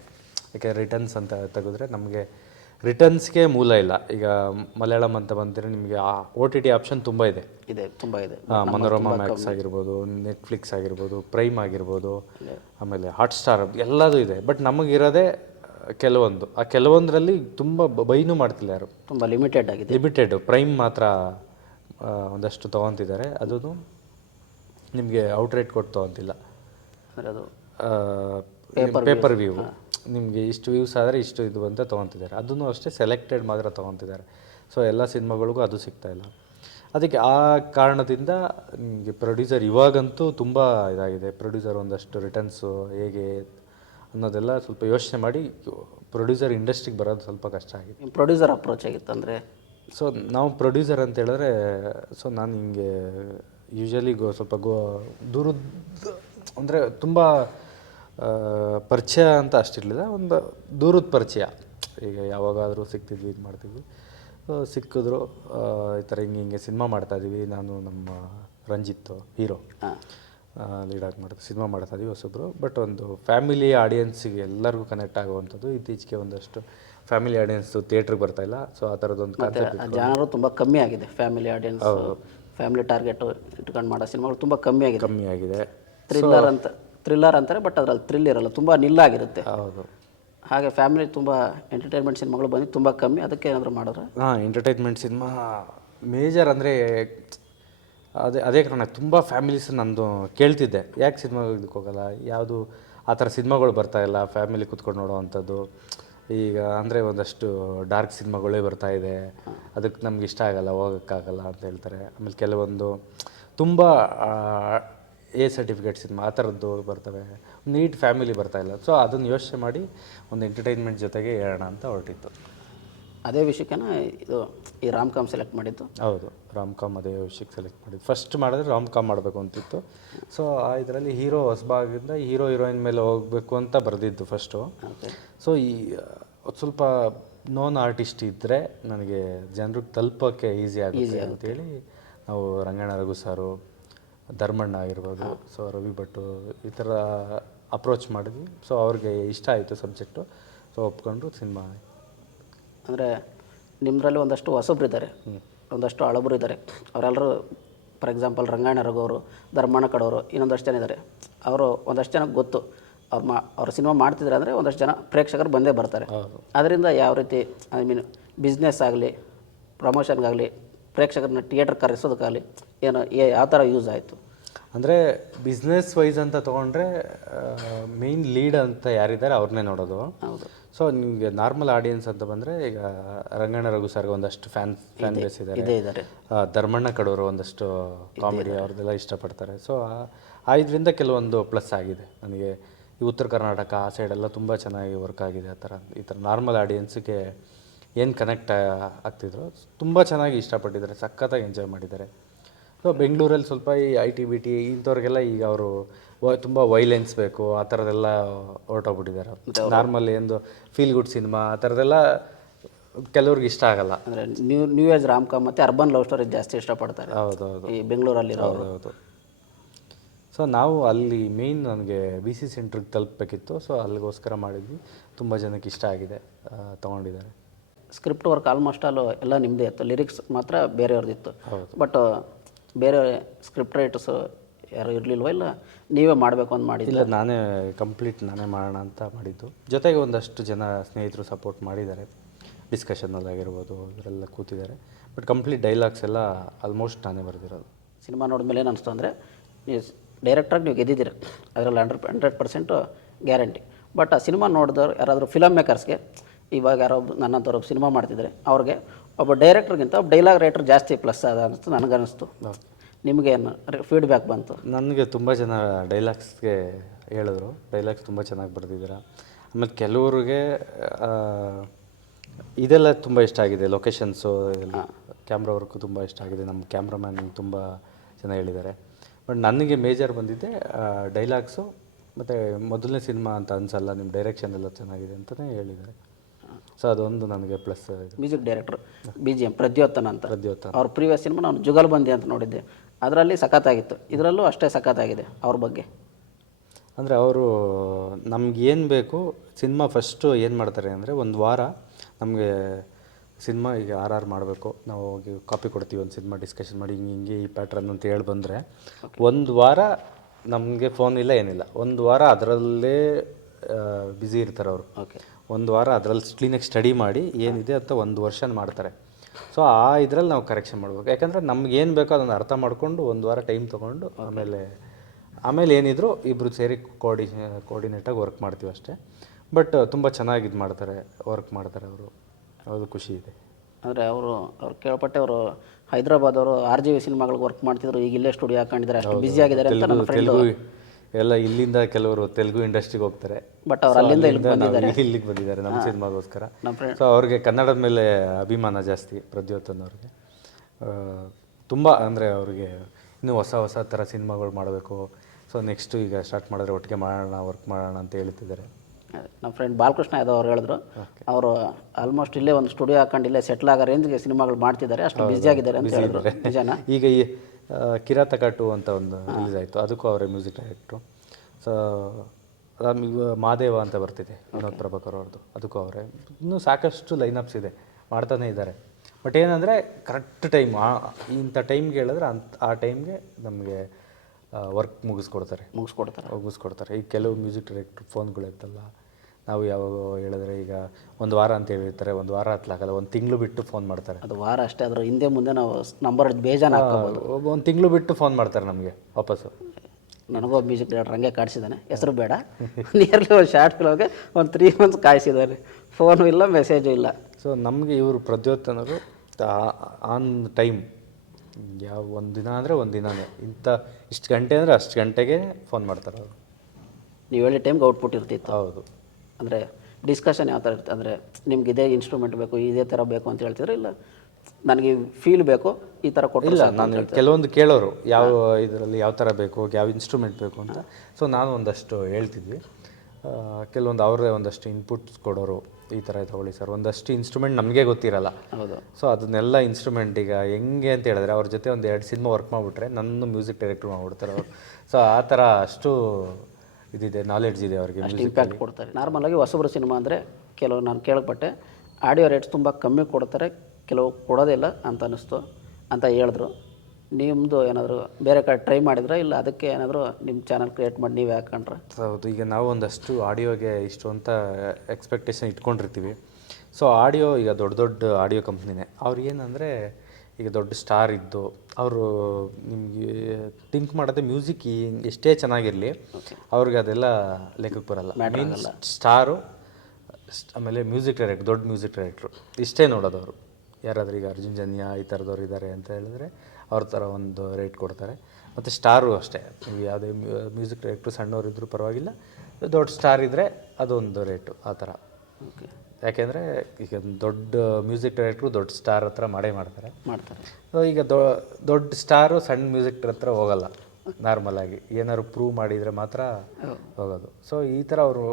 ಯಾಕೆ ರಿಟರ್ನ್ಸ್ ಅಂತ ತೆಗೆದ್ರೆ ನಮಗೆ ರಿಟರ್ನ್ಸ್ಗೆ ಮೂಲ ಇಲ್ಲ. ಈಗ ಮಲಯಾಳಂ ಅಂತ ಬಂದರೆ ನಿಮಗೆ OTT ಆಪ್ಷನ್ ತುಂಬ ಇದೆ. ಮನೋರಮಾ ಮ್ಯಾಕ್ಸ್ ಆಗಿರ್ಬೋದು, ನೆಟ್ಫ್ಲಿಕ್ಸ್ ಆಗಿರ್ಬೋದು, ಪ್ರೈಮ್ ಆಗಿರ್ಬೋದು, ಆಮೇಲೆ ಹಾಟ್ಸ್ಟಾರ್, ಎಲ್ಲದೂ ಇದೆ. ಬಟ್ ನಮಗಿರೋದೇ ಕೆಲವೊಂದು. ಆ ಕೆಲವೊಂದರಲ್ಲಿ ತುಂಬ ಬೈನೂ ಮಾಡ್ತಿಲ್ಲ ಯಾರು, ತುಂಬ ಲಿಮಿಟೆಡ್. ಪ್ರೈಮ್ ಮಾತ್ರ ಒಂದಷ್ಟು ತೊಗೊತಿದ್ದಾರೆ. ಅದೂ ನಿಮಗೆ ಔಟ್ರೇಟ್ ಕೊಟ್ಟು ತೊಗೊತಿಲ್ಲ. ಅದು ಪೇಪರ್ ವ್ಯೂ ನಿಮಗೆ ಇಷ್ಟು ವ್ಯೂಸ್ ಆದರೆ ಇಷ್ಟು ಇದು ಅಂತ ತೊಗೊತಿದ್ದಾರೆ. ಅದೂ ಅಷ್ಟೇ ಸೆಲೆಕ್ಟೆಡ್ ಮಾತ್ರ ತೊಗೊತಿದ್ದಾರೆ. ಸೊ ಎಲ್ಲ ಸಿನಿಮಾಗಳಿಗೂ ಅದು ಸಿಗ್ತಾಯಿಲ್ಲ. ಅದಕ್ಕೆ ಆ ಕಾರಣದಿಂದ ನಿಮಗೆ ಪ್ರೊಡ್ಯೂಸರ್ ಇವಾಗಂತೂ ತುಂಬ ಇದಾಗಿದೆ. ಪ್ರೊಡ್ಯೂಸರ್ ಒಂದಷ್ಟು ರಿಟರ್ನ್ಸು ಹೇಗೆ ಅನ್ನೋದೆಲ್ಲ ಸ್ವಲ್ಪ ಯೋಚನೆ ಮಾಡಿ ಪ್ರೊಡ್ಯೂಸರ್ ಇಂಡಸ್ಟ್ರಿಗೆ ಬರೋದು ಸ್ವಲ್ಪ ಕಷ್ಟ ಆಗಿದೆ. ಪ್ರೊಡ್ಯೂಸರ್ ಅಪ್ರೋಚ್ ಆಗಿತ್ತು ಅಂದರೆ, ಸೊ ನಾವು ಪ್ರೊಡ್ಯೂಸರ್ ಅಂತ ಹೇಳಿದ್ರೆ, ಸೊ ನಾನು ಹಿಂಗೆ ಯೂಶ್ವಲಿ ಸ್ವಲ್ಪ ದೂರದ ಅಂದರೆ ತುಂಬ ಪರಿಚಯ ಅಂತ ಅಷ್ಟಿರಲಿಲ್ಲ, ಒಂದು ದೂರದ ಪರಿಚಯ. ಈಗ ಯಾವಾಗಾದರೂ ಸಿಗ್ತಿದ್ವಿ, ಇದು ಮಾಡ್ತಿದ್ವಿ. ಸಿಕ್ಕಿದ್ರು ಈ ಥರ ಹಿಂಗೆ ಸಿನಿಮಾ ಮಾಡ್ತಾಯಿದ್ದೀವಿ, ನಾನು ನಮ್ಮ ರಂಜಿತ್ ಹೀರೋ ಲೀಡಾಗಿ ಸಿನಿಮಾ ಮಾಡ್ತಾಯಿದ್ದೀವಿ ಹೊಸಬ್ರು. ಬಟ್ ಒಂದು ಫ್ಯಾಮಿಲಿ ಆಡಿಯನ್ಸಿಗೆ ಎಲ್ಲರಿಗೂ ಕನೆಕ್ಟ್ ಆಗುವಂಥದ್ದು. ಇತ್ತೀಚೆಗೆ ಒಂದಷ್ಟು ಫ್ಯಾಮಿಲಿ ಆಡಿಯನ್ಸು ಥಿಯೇಟ್ರಿಗೆ ಬರ್ತಾಯಿಲ್ಲ. ಸೊ ಆ ಥರದ್ದೊಂದು ಕಾನ್ಸೆಪ್ಟ್ ಜನರು ತುಂಬ ಕಮ್ಮಿ ಆಗಿದೆ. ಫ್ಯಾಮಿಲಿ ಆಡಿಯನ್ಸ್, ಫ್ಯಾಮಿಲಿ ಟಾರ್ಗೆಟ್ ಇಟ್ಕೊಂಡು ಮಾಡೋ ಸಿನಿಮಾಗಳು ತುಂಬ ಕಮ್ಮಿ ಆಗಿದೆ. ಥ್ರಿಲ್ಲರ್ ಅಂತಾರೆ, ಬಟ್ ಅದರಲ್ಲಿ ಥ್ರಿಲ್ ಇರಲ್ಲ, ತುಂಬ ನಿಲ್ಲಾಗಿರುತ್ತೆ. ಹೌದು. ಹಾಗೆ ಫ್ಯಾಮಿಲಿ ತುಂಬ ಎಂಟರ್ಟೈನ್ಮೆಂಟ್ ಸಿನಿಮಾಗಳು ಬಂದು ತುಂಬ ಕಮ್ಮಿ. ಅದಕ್ಕೆ ಏನಾದರೂ ಮಾಡಿದ್ರೆ ಎಂಟರ್ಟೈನ್ಮೆಂಟ್ ಸಿನಿಮಾ ಮೇಜರ್ ಅಂದರೆ ಅದೇ ಕಾರಣ ತುಂಬ ಫ್ಯಾಮಿಲೀಸ್ ನಂದು ಕೇಳ್ತಿದ್ದೆ, ಯಾಕೆ ಸಿನಿಮಾ ಇದಕ್ಕೆ ಹೋಗಲ್ಲ, ಯಾವುದು ಆ ಥರ ಸಿನಿಮಾಗಳು ಬರ್ತಾಯಿಲ್ಲ ಫ್ಯಾಮಿಲಿ ಕೂತ್ಕೊಂಡು ನೋಡೋ ಅಂಥದ್ದು. ಈಗ ಅಂದರೆ ಒಂದಷ್ಟು ಡಾರ್ಕ್ ಸಿನಿಮಾಗಳೇ ಬರ್ತಾಯಿದೆ, ಅದಕ್ಕೆ ನಮ್ಗೆ ಇಷ್ಟ ಆಗಲ್ಲ, ಹೋಗೋಕ್ಕಾಗಲ್ಲ ಅಂತ ಹೇಳ್ತಾರೆ. ಆಮೇಲೆ ಕೆಲವೊಂದು ತುಂಬ A ಸರ್ಟಿಫಿಕೇಟ್ ಸಿನಿಮಾ ಆ ಥರದ್ದು ಬರ್ತವೆ. ನೀಟ್ ಫ್ಯಾಮಿಲಿ ಬರ್ತಾಯಿಲ್ಲ. ಸೊ ಅದನ್ನು ಯೋಚನೆ ಮಾಡಿ ಒಂದು ಎಂಟರ್ಟೈನ್ಮೆಂಟ್ ಜೊತೆಗೆ ಹೇಳೋಣ ಅಂತ ಹೊರಟಿತ್ತು. ಅದೇ ವಿಷಯಕ್ಕೇನ ಇದು ಈ ರಾಮ್ ಕಾಮ್ ಸೆಲೆಕ್ಟ್ ಮಾಡಿದ್ದು? ಹೌದು, ರಾಮ್ ಕಾಮ್ ಅದೇ ವಿಷಯಕ್ಕೆ ಸೆಲೆಕ್ಟ್ ಮಾಡಿದ್ದು. ಫಸ್ಟ್ ಮಾಡಿದ್ರೆ ರಾಮ್ ಕಾಮ್ ಮಾಡಬೇಕು ಅಂತಿತ್ತು. ಸೊ ಇದರಲ್ಲಿ ಹೀರೋ ಹೊಸಬಾಗಿಂದ ಹೀರೋ ಹೀರೋಯಿನ್ ಮೇಲೆ ಹೋಗಬೇಕು ಅಂತ ಬರೆದಿದ್ದು ಫಸ್ಟು. ಸೊ ಈ ಸ್ವಲ್ಪ ನೋನ್ ಆರ್ಟಿಸ್ಟ್ ಇದ್ದರೆ ನನಗೆ ಜನರಿಗೆ ತಲುಪೋಕ್ಕೆ ಈಸಿ ಆಗುತ್ತೆ ಅಂತೇಳಿ ನಾವು ರಂಗಣ್ಣ ರಘು ಸಾರು, ಧರ್ಮಣ್ಣ ಆಗಿರ್ಬೋದು, ಸೊ ರವಿ ಭಟ್ಟು ಈ ಥರ ಅಪ್ರೋಚ್ ಮಾಡಿದ್ವಿ. ಸೊ ಅವ್ರಿಗೆ ಇಷ್ಟ ಆಯಿತು ಸಬ್ಜೆಕ್ಟು. So ಒಪ್ಕೊಂಡ್ರು, cinema. ಅಂದರೆ ನಿಮ್ಮದ್ರಲ್ಲಿ ಒಂದಷ್ಟು ಹೊಸಬ್ರು ಇದ್ದಾರೆ, ಒಂದಷ್ಟು ಹಳಬರು ಇದ್ದಾರೆ. ಅವರೆಲ್ಲರೂ ಫಾರ್ ಎಕ್ಸಾಂಪಲ್ ರಂಗಾಯಣ ರಘು ಅವರು, ಧರ್ಮಣ್ಣ ಕಡವರು, ಇನ್ನೊಂದಷ್ಟು ಜನ ಇದ್ದಾರೆ. ಅವರು ಒಂದಷ್ಟು ಜನಕ್ಕೆ ಗೊತ್ತು ಅವ್ರು ಸಿನಿಮಾ ಮಾಡ್ತಿದ್ದಾರೆ ಅಂದರೆ ಒಂದಷ್ಟು ಜನ ಪ್ರೇಕ್ಷಕರು ಬಂದೇ ಬರ್ತಾರೆ. ಅದರಿಂದ ಯಾವ ರೀತಿ ಐ ಮೀನ್ ಬಿಸ್ನೆಸ್ ಆಗಲಿ, ಪ್ರಮೋಷನ್ಗಾಗಲಿ, ಪ್ರೇಕ್ಷಕರನ್ನ ಥಿಯೇಟ್ರ್ ಕರೆಸೋದಕ್ಕಾಗಲಿ ಏನು ಯಾವ ಥರ ಯೂಸ್ ಆಯಿತು? ಅಂದರೆ ಬಿಸ್ನೆಸ್ ವೈಸ್ ಅಂತ ತೊಗೊಂಡ್ರೆ ಮೇಯ್ನ್ ಲೀಡ್ ಅಂತ ಯಾರಿದ್ದಾರೆ ಅವ್ರನ್ನೇ ನೋಡೋದು. ಹೌದು. ಸೊ ನಿಮಗೆ ನಾರ್ಮಲ್ ಆಡಿಯನ್ಸ್ ಅಂತ ಬಂದರೆ ಈಗ ರಂಗಣ್ಣ ರಘು ಸರ್ಗೆ ಒಂದಷ್ಟು ಫ್ಯಾನ್ ಬೇಸ್ ಇದ್ದಾರೆ. ಧರ್ಮಣ್ಣ ಕಡವರು ಒಂದಷ್ಟು ಕಾಮಿಡಿ ಅವ್ರದ್ದೆಲ್ಲ ಇಷ್ಟಪಡ್ತಾರೆ. ಸೊ ಆ ಇದರಿಂದ ಕೆಲವೊಂದು ಪ್ಲಸ್ ಆಗಿದೆ ನನಗೆ. ಈ ಉತ್ತರ ಕರ್ನಾಟಕ ಆ ಸೈಡೆಲ್ಲ ತುಂಬ ಚೆನ್ನಾಗಿ ವರ್ಕ್ ಆಗಿದೆ. ಈ ಥರ ನಾರ್ಮಲ್ ಆಡಿಯನ್ಸಿಗೆ ಏನು ಕನೆಕ್ಟ್ ಆಗ್ತಿದ್ರು ತುಂಬ ಚೆನ್ನಾಗಿ ಇಷ್ಟಪಟ್ಟಿದ್ದಾರೆ, ಸಖತ್ತಾಗಿ ಎಂಜಾಯ್ ಮಾಡಿದ್ದಾರೆ. ಸೊ ಬೆಂಗಳೂರಲ್ಲಿ ಸ್ವಲ್ಪ ಈ IT-BT ಇಂಥವ್ರಿಗೆಲ್ಲ ಈಗ ಅವರು ತುಂಬ ವೈಲೆನ್ಸ್ ಬೇಕು ಆ ಥರದ್ದೆಲ್ಲ ಹೊರಟೋಗ್ಬಿಟ್ಟಿದ್ದಾರೆ. ನಾರ್ಮಲ್ ಎಂದು ಫೀಲ್ ಗುಡ್ ಸಿನಿಮಾ ಆ ಥರದ್ದೆಲ್ಲ ಕೆಲವ್ರಿಗೆ ಇಷ್ಟ ಆಗಲ್ಲ. ಅಂದರೆ ನ್ಯೂ ಏಜ್ ರಾಮ್ ಕಾಮ್ ಮತ್ತು ಅರ್ಬನ್ ಲವ್ ಸ್ಟೋರಿ ಜಾಸ್ತಿ ಇಷ್ಟಪಡ್ತಾರೆ. ಹೌದೌದು, ಈ ಬೆಂಗಳೂರಲ್ಲಿರೋ. ಹೌದು. ಸೊ ನಾವು ಅಲ್ಲಿ ಮೇಯ್ನ್ ನನಗೆ BC ಸೆಂಟ್ರಿಗೆ ತಲುಪಬೇಕಿತ್ತು. ಸೊ ಅಲ್ಲಿಗೋಸ್ಕರ ಮಾಡಿದ್ವಿ. ತುಂಬ ಜನಕ್ಕೆ ಇಷ್ಟ ಆಗಿದೆ, ತೊಗೊಂಡಿದ್ದಾರೆ. ಸ್ಕ್ರಿಪ್ಟ್ ವರ್ಕ್ ಆಲ್ಮೋಸ್ಟ್ ಆಲ್ ಎಲ್ಲ ನಿಮ್ಮದೇ ಇತ್ತು, ಲಿರಿಕ್ಸ್ ಮಾತ್ರ ಬೇರೆಯವ್ರದ್ದಿತ್ತು. ಬಟ್ ಬೇರೆ ಸ್ಕ್ರಿಪ್ಟ್ ರೈಟರ್ಸು ಯಾರು ಇರಲಿಲ್ವ, ಇಲ್ಲ ನೀವೇ ಮಾಡಬೇಕು ಅಂತ ಮಾಡಿಲ್ಲ? ಇಲ್ಲ, ನಾನೇ ಮಾಡೋಣ ಅಂತ ಮಾಡಿದ್ದು. ಜೊತೆಗೆ ಒಂದಷ್ಟು ಜನ ಸ್ನೇಹಿತರು ಸಪೋರ್ಟ್ ಮಾಡಿದ್ದಾರೆ, ಡಿಸ್ಕಷನಲ್ಲಾಗಿರ್ಬೋದು ಇವರೆಲ್ಲ ಕೂತಿದ್ದಾರೆ. ಬಟ್ ಕಂಪ್ಲೀಟ್ ಡೈಲಾಗ್ಸ್ ಎಲ್ಲ ಆಲ್ಮೋಸ್ಟ್ ನಾನೇ ಬರೆದಿರೋದು. ಸಿನಿಮಾ ನೋಡಿದ್ಮೇಲೆ ಏನು ಅನಿಸ್ತು ಅಂದರೆ, ನೀವು ಡೈರೆಕ್ಟ್ರಾಗಿ ನೀವು ಗೆದ್ದಿದ್ದೀರಿ, ಅದರಲ್ಲಿ 100% ಗ್ಯಾರಂಟಿ. ಬಟ್ ಆ ಸಿನಿಮಾ ನೋಡಿದವ್ರು ಯಾರಾದರೂ ಫಿಲಮ್ ಮೇಕರ್ಸ್ಗೆ, ಇವಾಗ ಯಾರೋ ನನ್ನಂಥವ್ರು ಸಿನಿಮಾ ಮಾಡ್ತಿದ್ದಾರೆ, ಅವ್ರಿಗೆ ಒಬ್ಬ ಡೈರೆಕ್ಟ್ರಿಗಿಂತ ಒಬ್ಬ ಡೈಲಾಗ್ ರೈಟರ್ ಜಾಸ್ತಿ ಪ್ಲಸ್ ಅದ ಅನಿಸ್ತು, ನನಗನ್ನಿಸ್ತು. ನಿಮಗೇನು ಫೀಡ್ಬ್ಯಾಕ್ ಬಂತು? ನನಗೆ ತುಂಬ ಜನ ಡೈಲಾಗ್ಸ್ಗೆ ಹೇಳಿದ್ರು, ಡೈಲಾಗ್ಸ್ ತುಂಬ ಚೆನ್ನಾಗಿ ಬರೆದಿದ್ದೀರಾ. ಆಮೇಲೆ ಕೆಲವ್ರಿಗೆ ಇದೆಲ್ಲ ತುಂಬ ಇಷ್ಟ ಆಗಿದೆ, ಲೊಕೇಶನ್ಸು ಕ್ಯಾಮ್ರಾ ವರ್ಕು ತುಂಬ ಇಷ್ಟ ಆಗಿದೆ, ನಮ್ಮ ಕ್ಯಾಮ್ರಾಮ್ಯಾನ್ ತುಂಬ ಜನ ಹೇಳಿದ್ದಾರೆ. ಬಟ್ ನನಗೆ ಮೇಜರ್ ಬಂದಿದ್ದೆ ಡೈಲಾಗ್ಸು ಮತ್ತು ಮೊದಲನೇ ಸಿನಿಮಾ ಅಂತ ಅನಿಸಲ್ಲ, ನಿಮ್ಮ ಡೈರೆಕ್ಷನ್ ಎಲ್ಲ ಚೆನ್ನಾಗಿದೆ ಅಂತಲೇ ಹೇಳಿದ್ದಾರೆ. ಸೊ ಅದೊಂದು ನನಗೆ ಪ್ಲಸ್. ಮ್ಯೂಸಿಕ್ ಡೈರೆಕ್ಟ್ರು BGM ಪ್ರದ್ಯೋತ್ತನ ಅಂತ, ಪ್ರದ್ಯೋತ್ತನ ಅವ್ರ ಪ್ರೀವಿಯಸ್ ಸಿನಿಮಾ ನಾನು ಜುಗಲ್ಬಂದಿ ಅಂತ ನೋಡಿದ್ದೆ, ಅದರಲ್ಲಿ ಸಖತ್ತಾಗಿತ್ತು. ಇದರಲ್ಲೂ ಅಷ್ಟೇ ಸಖತ್ತಾಗಿದೆ. ಅವ್ರ ಬಗ್ಗೆ ಅಂದರೆ ಅವರು ನಮಗೇನು ಬೇಕು ಸಿನಿಮಾ ಫಸ್ಟು ಏನು ಮಾಡ್ತಾರೆ ಅಂದರೆ, ಒಂದು ವಾರ ನಮಗೆ ಸಿನಿಮಾ ಈಗ RR ಮಾಡಬೇಕು, ನಾವು ಹೋಗಿ ಕಾಪಿ ಕೊಡ್ತೀವಿ, ಒಂದು ಸಿನಿಮಾ ಡಿಸ್ಕಷನ್ ಮಾಡಿ ಹಿಂಗೆ ಈ ಪ್ಯಾಟ್ರನ್ ಅಂತ ಹೇಳಿ ಬಂದರೆ, ಒಂದು ವಾರ ನಮಗೆ ಫೋನ್ ಇಲ್ಲ ಏನಿಲ್ಲ, ಒಂದು ವಾರ ಅದರಲ್ಲೇ ಬ್ಯುಸಿ ಇರ್ತಾರೆ ಅವರು. ಒಂದು ವಾರ ಅದರಲ್ಲಿ ಕ್ಲೀನಾಗಿ ಸ್ಟಡಿ ಮಾಡಿ ಏನಿದೆ ಅಂತ ಒಂದು ವರ್ಷ ಮಾಡ್ತಾರೆ. ಸೊ ಆ ಇದರಲ್ಲಿ ನಾವು ಕರೆಕ್ಷನ್ ಮಾಡ್ಬೇಕು. ಯಾಕಂದರೆ ನಮ್ಗೇನು ಬೇಕೋ ಅದನ್ನು ಅರ್ಥ ಮಾಡಿಕೊಂಡು ಒಂದು ವಾರ ಟೈಮ್ ತೊಗೊಂಡು ಆಮೇಲೆ ಏನಿದ್ರು ಇಬ್ಬರು ಸೇರಿ ಕೋರ್ಡಿನೇಟಾಗಿ ವರ್ಕ್ ಮಾಡ್ತೀವಿ ಅಷ್ಟೇ. ಬಟ್ ತುಂಬ ಚೆನ್ನಾಗಿ ಇದು ಮಾಡ್ತಾರೆ, ವರ್ಕ್ ಮಾಡ್ತಾರೆ ಅವರು, ಅದು ಖುಷಿ ಇದೆ. ಅಂದರೆ ಅವ್ರು ಕೇಳ್ಪಟ್ಟೆ ಅವರು ಹೈದರಾಬಾದ್ ಅವರು RGV ಸಿನಿಮಾಗಳಿಗೆ ವರ್ಕ್ ಮಾಡ್ತಿದ್ರು, ಈಗ ಇಲ್ಲೇ ಸ್ಟುಡಿಯೋ ಹಾಕೊಂಡಿದ್ದಾರೆ, ಅಷ್ಟು ಬ್ಯುಸಿ ಆಗಿದ್ದಾರೆ ಅಂತ ನನ್ನ ಫ್ರೆಂಡು. ಎಲ್ಲ ಇಲ್ಲಿಂದ ಕೆಲವರು ತೆಲುಗು ಇಂಡಸ್ಟ್ರಿಗೆ ಹೋಗ್ತಾರೆ, ಬಟ್ ಅವ್ರು ಅಲ್ಲಿಂದ ಇಲ್ಲಿಗೆ ಬಂದಿದ್ದಾರೆ ನಮ್ಮ ಸಿನಿಮಾಗೋಸ್ಕರ. ಸೊ ಅವ್ರಿಗೆ ಕನ್ನಡದ ಮೇಲೆ ಅಭಿಮಾನ ಜಾಸ್ತಿ, ಪ್ರದ್ಯೋತ್ತನ್ ಅವ್ರಿಗೆ. ತುಂಬ ಅಂದರೆ ಅವ್ರಿಗೆ ಇನ್ನೂ ಹೊಸ ಥರ ಸಿನಿಮಾಗಳು ಮಾಡಬೇಕು. ಸೊ ನೆಕ್ಸ್ಟು ಈಗ ಸ್ಟಾರ್ಟ್ ಮಾಡಿದ್ರೆ ಒಟ್ಟಿಗೆ ಮಾಡೋಣ, ವರ್ಕ್ ಮಾಡೋಣ ಅಂತ ಹೇಳ್ತಿದ್ದಾರೆ. ನಮ್ಮ ಫ್ರೆಂಡ್ ಬಾಲಕೃಷ್ಣ ಯಾದವ್ ಅವ್ರು ಹೇಳಿದ್ರು, ಅವರು ಆಲ್ಮೋಸ್ಟ್ ಇಲ್ಲೇ ಒಂದು ಸ್ಟುಡಿಯೋ ಹಾಕೊಂಡು ಇಲ್ಲೇ ಸೆಟ್ಲ್ ಆಗೋ ರೇಂಜ್ಗೆ ಸಿನಿಮಾಗಳು ಮಾಡ್ತಿದ್ದಾರೆ, ಅಷ್ಟು ಬ್ಯುಸಿ ಆಗಿದ್ದಾರೆ ಅಂತ ಹೇಳಿದ್ರು. ನಿಜನಾ? ಈಗ ಈ ಕಿರಾತಕ 2 ಅಂತ ಒಂದು ರಿಲೀಸ್ ಆಯಿತು, ಅದಕ್ಕೂ ಅವರೇ ಮ್ಯೂಸಿಕ್ ಡೈರೆಕ್ಟ್ರು. ಸೊ ಮಾದೇವ ಅಂತ ಬರ್ತಿದೆ ವಿನೋದ್ ಪ್ರಭಾಕರ್ ಅವ್ರದ್ದು, ಅದಕ್ಕೂ ಅವರೇ. ಇನ್ನೂ ಸಾಕಷ್ಟು ಲೈನಪ್ಸ್ ಇದೆ, ಮಾಡ್ತಾನೆ ಇದ್ದಾರೆ. ಬಟ್ ಏನಂದರೆ ಕರೆಕ್ಟ್ ಟೈಮ್, ಇಂಥ ಟೈಮ್ಗೆ ಹೇಳಿದ್ರೆ ಆ ಟೈಮ್ಗೆ ನಮಗೆ ವರ್ಕ್ ಮುಗಿಸ್ಕೊಡ್ತಾರೆ. ಈಗ ಕೆಲವು ಮ್ಯೂಸಿಕ್ ಡೈರೆಕ್ಟ್ರ್ ಫೋನ್ಗಳಿರ್ತಲ್ಲ, ನಾವು ಯಾವಾಗ ಹೇಳಿದ್ರೆ ಈಗ ಒಂದು ವಾರ ಅಂತ ಹೇಳಿರ್ತಾರೆ, ಒಂದು ವಾರ ಹತ್ತಲಾಗಲ್ಲ, ಒಂದು ತಿಂಗಳು ಬಿಟ್ಟು ಫೋನ್ ಮಾಡ್ತಾರೆ. ಅದು ವಾರ ಅಷ್ಟೇ, ಅದರ ಹಿಂದೆ ಮುಂದೆ ನಾವು ನಂಬರ್ ಬೇಜಾನು ಹಾಕ್ಬೋದು. ಒಂದು ತಿಂಗಳು ಬಿಟ್ಟು ಫೋನ್ ಮಾಡ್ತಾರೆ ನಮಗೆ ವಾಪಸ್ಸು. ನನಗೂ ಮ್ಯೂಸಿಕ್ ಡೈರೆಕ್ಟರ್ ಹಂಗೆ ಕಾಡಿಸಿದ್ದಾನೆ, ಹೆಸರು ಬೇಡ, ನಿಯರ್ಲಿ ಒಂದು ಶಾರ್ಟ್ ಫಿಲ್ಮ್ಗೆ ಒಂದು 3 months ಕಾಯಿಸಿದ್ದಾರೆ, ಫೋನು ಇಲ್ಲ, ಮೆಸೇಜು ಇಲ್ಲ. ಸೊ ನಮಗೆ ಇವರು ಪ್ರದ್ಯೋತ್ತನರು ಆನ್ ಟೈಮ್, ಯಾವ ಒಂದು ದಿನ ಅಂದರೆ ಒಂದು ದಿನವೇ, ಇಷ್ಟು ಗಂಟೆ ಅಂದರೆ ಅಷ್ಟು ಗಂಟೆಗೆ ಫೋನ್ ಮಾಡ್ತಾರೆ ಅವರು. ನೀವು ಹೇಳಿ ಟೈಮ್ಗೆ ಔಟ್ಪುಟ್ ಇರ್ತಿತ್ತು. ಹೌದು. ಅಂದರೆ ಡಿಸ್ಕಷನ್ ಯಾವ ಥರ ಇರುತ್ತೆ ಅಂದರೆ ನಿಮ್ಗೆ ಇದೇ ಇನ್ಸ್ಟ್ರೂಮೆಂಟ್ ಬೇಕು, ಇದೇ ಥರ ಬೇಕು ಅಂತ ಹೇಳ್ತಿದ್ರೆ, ಇಲ್ಲ ನನಗೆ ಫೀಲ್ ಬೇಕು ಈ ಥರ ಕೊಟ್ಟರೆ ಇಲ್ಲ, ನಾನು ಕೆಲವೊಂದು ಕೇಳೋರು ಯಾವ ಇದರಲ್ಲಿ ಯಾವ ಥರ ಬೇಕು, ಯಾವ ಇನ್ಸ್ಟ್ರೂಮೆಂಟ್ ಬೇಕು ಅಂತ. ಸೊ ನಾನು ಒಂದಷ್ಟು ಹೇಳ್ತಿದ್ವಿ. ಕೆಲವೊಂದು ಅವರೇ ಒಂದಷ್ಟು ಇನ್ಪುಟ್ಸ್ ಕೊಡೋರು, ಈ ಥರ ತೊಗೊಳ್ಳಿ ಸರ್. ಒಂದಷ್ಟು ಇನ್ಸ್ಟ್ರೂಮೆಂಟ್ ನಮಗೆ ಗೊತ್ತಿರಲ್ಲ. ಹೌದು. ಸೊ ಅದನ್ನೆಲ್ಲ ಇನ್ಸ್ಟ್ರೂಮೆಂಟ್ ಈಗ ಹೆಂಗೆ ಅಂತ ಹೇಳಿದ್ರೆ ಅವ್ರ ಜೊತೆ ಒಂದು 2 ಸಿನಿಮಾ ವರ್ಕ್ ಮಾಡಿಬಿಟ್ರೆ ನನ್ನ ಮ್ಯೂಸಿಕ್ ಡೈರೆಕ್ಟ್ರ್ ಮಾಡಿಬಿಡ್ತಾರೆ ಅವರು. ಸೊ ಆ ಥರ ಅಷ್ಟು ಇದಿದೆ, ನಾಲೆಡ್ಜ್ ಇದೆ ಅವ್ರಿಗೆ, ಇಂಪ್ಯಾಕ್ಟ್ ಕೊಡ್ತಾರೆ. ನಾರ್ಮಲಾಗಿ ಹೊಸಬ್ರು ಸಿನಿಮಾ ಅಂದರೆ ಕೆಲವು ನಾನು ಕೇಳಲ್ಪಟ್ಟೆ ಆಡಿಯೋ ರೇಟ್ಸ್ ತುಂಬ ಕಮ್ಮಿ ಕೊಡ್ತಾರೆ, ಕೆಲವು ಕೊಡೋದಿಲ್ಲ ಅಂತ ಅನ್ನಿಸ್ತು ಅಂತ ಹೇಳಿದ್ರು. ನಿಮ್ಮದು ಏನಾದರೂ ಬೇರೆ ಕಡೆ ಟ್ರೈ ಮಾಡಿದ್ರೆ, ಇಲ್ಲ ಅದಕ್ಕೆ ಏನಾದರೂ ನಿಮ್ಮ ಚಾನಲ್ ಕ್ರಿಯೇಟ್ ಮಾಡಿ ನೀವೇ ಹಾಕೊಂಡ್ರೆ? ಹೌದು. ಈಗ ನಾವು ಒಂದಷ್ಟು ಆಡಿಯೋಗೆ ಇಷ್ಟು ಅಂತ ಎಕ್ಸ್ಪೆಕ್ಟೇಷನ್ ಇಟ್ಕೊಂಡಿರ್ತೀವಿ. ಸೊ ಆಡಿಯೋ ಈಗ ದೊಡ್ಡ ದೊಡ್ಡ ಆಡಿಯೋ ಕಂಪ್ನಿನೇ ಅವ್ರು ಏನಂದರೆ, ಈಗ ದೊಡ್ಡ ಸ್ಟಾರ್ ಇದ್ದು ಅವರು ನಿಮಗೆ ಥಿಂಕ್ ಮಾಡೋದೇ ಮ್ಯೂಸಿಕ್ ಎಷ್ಟೇ ಚೆನ್ನಾಗಿರಲಿ ಅವ್ರಿಗೆ ಅದೆಲ್ಲ ಲೆಕ್ಕಕ್ಕೆ ಬರಲ್ಲ. ಮೀನ್ ಸ್ಟಾರು, ಆಮೇಲೆ ಮ್ಯೂಸಿಕ್ ಡೈರೆಕ್ಟ್ರ್, ದೊಡ್ಡ ಮ್ಯೂಸಿಕ್ ಡೈರೆಕ್ಟ್ರು ಇಷ್ಟೇ ನೋಡೋದು ಅವರು. ಯಾರಾದರೂ ಈಗ ಅರ್ಜುನ್ ಜನ್ಯ ಈ ಥರದವ್ರು ಇದ್ದಾರೆ ಅಂತ ಹೇಳಿದ್ರೆ ಅವ್ರ ಥರ ಒಂದು ರೇಟ್ ಕೊಡ್ತಾರೆ. ಮತ್ತು ಸ್ಟಾರು ಅಷ್ಟೇ, ನೀವು ಯಾವುದೇ ಮ್ಯೂಸಿಕ್ ಡೈರೆಕ್ಟ್ರು ಸಣ್ಣವ್ರು ಇದ್ದರೂ ಪರವಾಗಿಲ್ಲ, ದೊಡ್ಡ ಸ್ಟಾರ್ ಇದ್ದರೆ ಅದೊಂದು ರೇಟು ಆ ಥರ. ಓಕೆ. ಯಾಕೆಂದರೆ ಈಗ ದೊಡ್ಡ ಮ್ಯೂಸಿಕ್ ಡೈರೆಕ್ಟ್ರು ದೊಡ್ಡ ಸ್ಟಾರ್ ಹತ್ರ ಮಾಡ್ತಾರೆ. ಸೊ ಈಗ ದೊಡ್ಡ ಸ್ಟಾರು ಸಣ್ಣ ಮ್ಯೂಸಿಕ್ ಹತ್ರ ಹೋಗಲ್ಲ ನಾರ್ಮಲಾಗಿ, ಏನಾದ್ರು ಪ್ರೂವ್ ಮಾಡಿದರೆ ಮಾತ್ರ ಹೋಗೋದು. ಸೊ ಈ ಥರ ಅವರು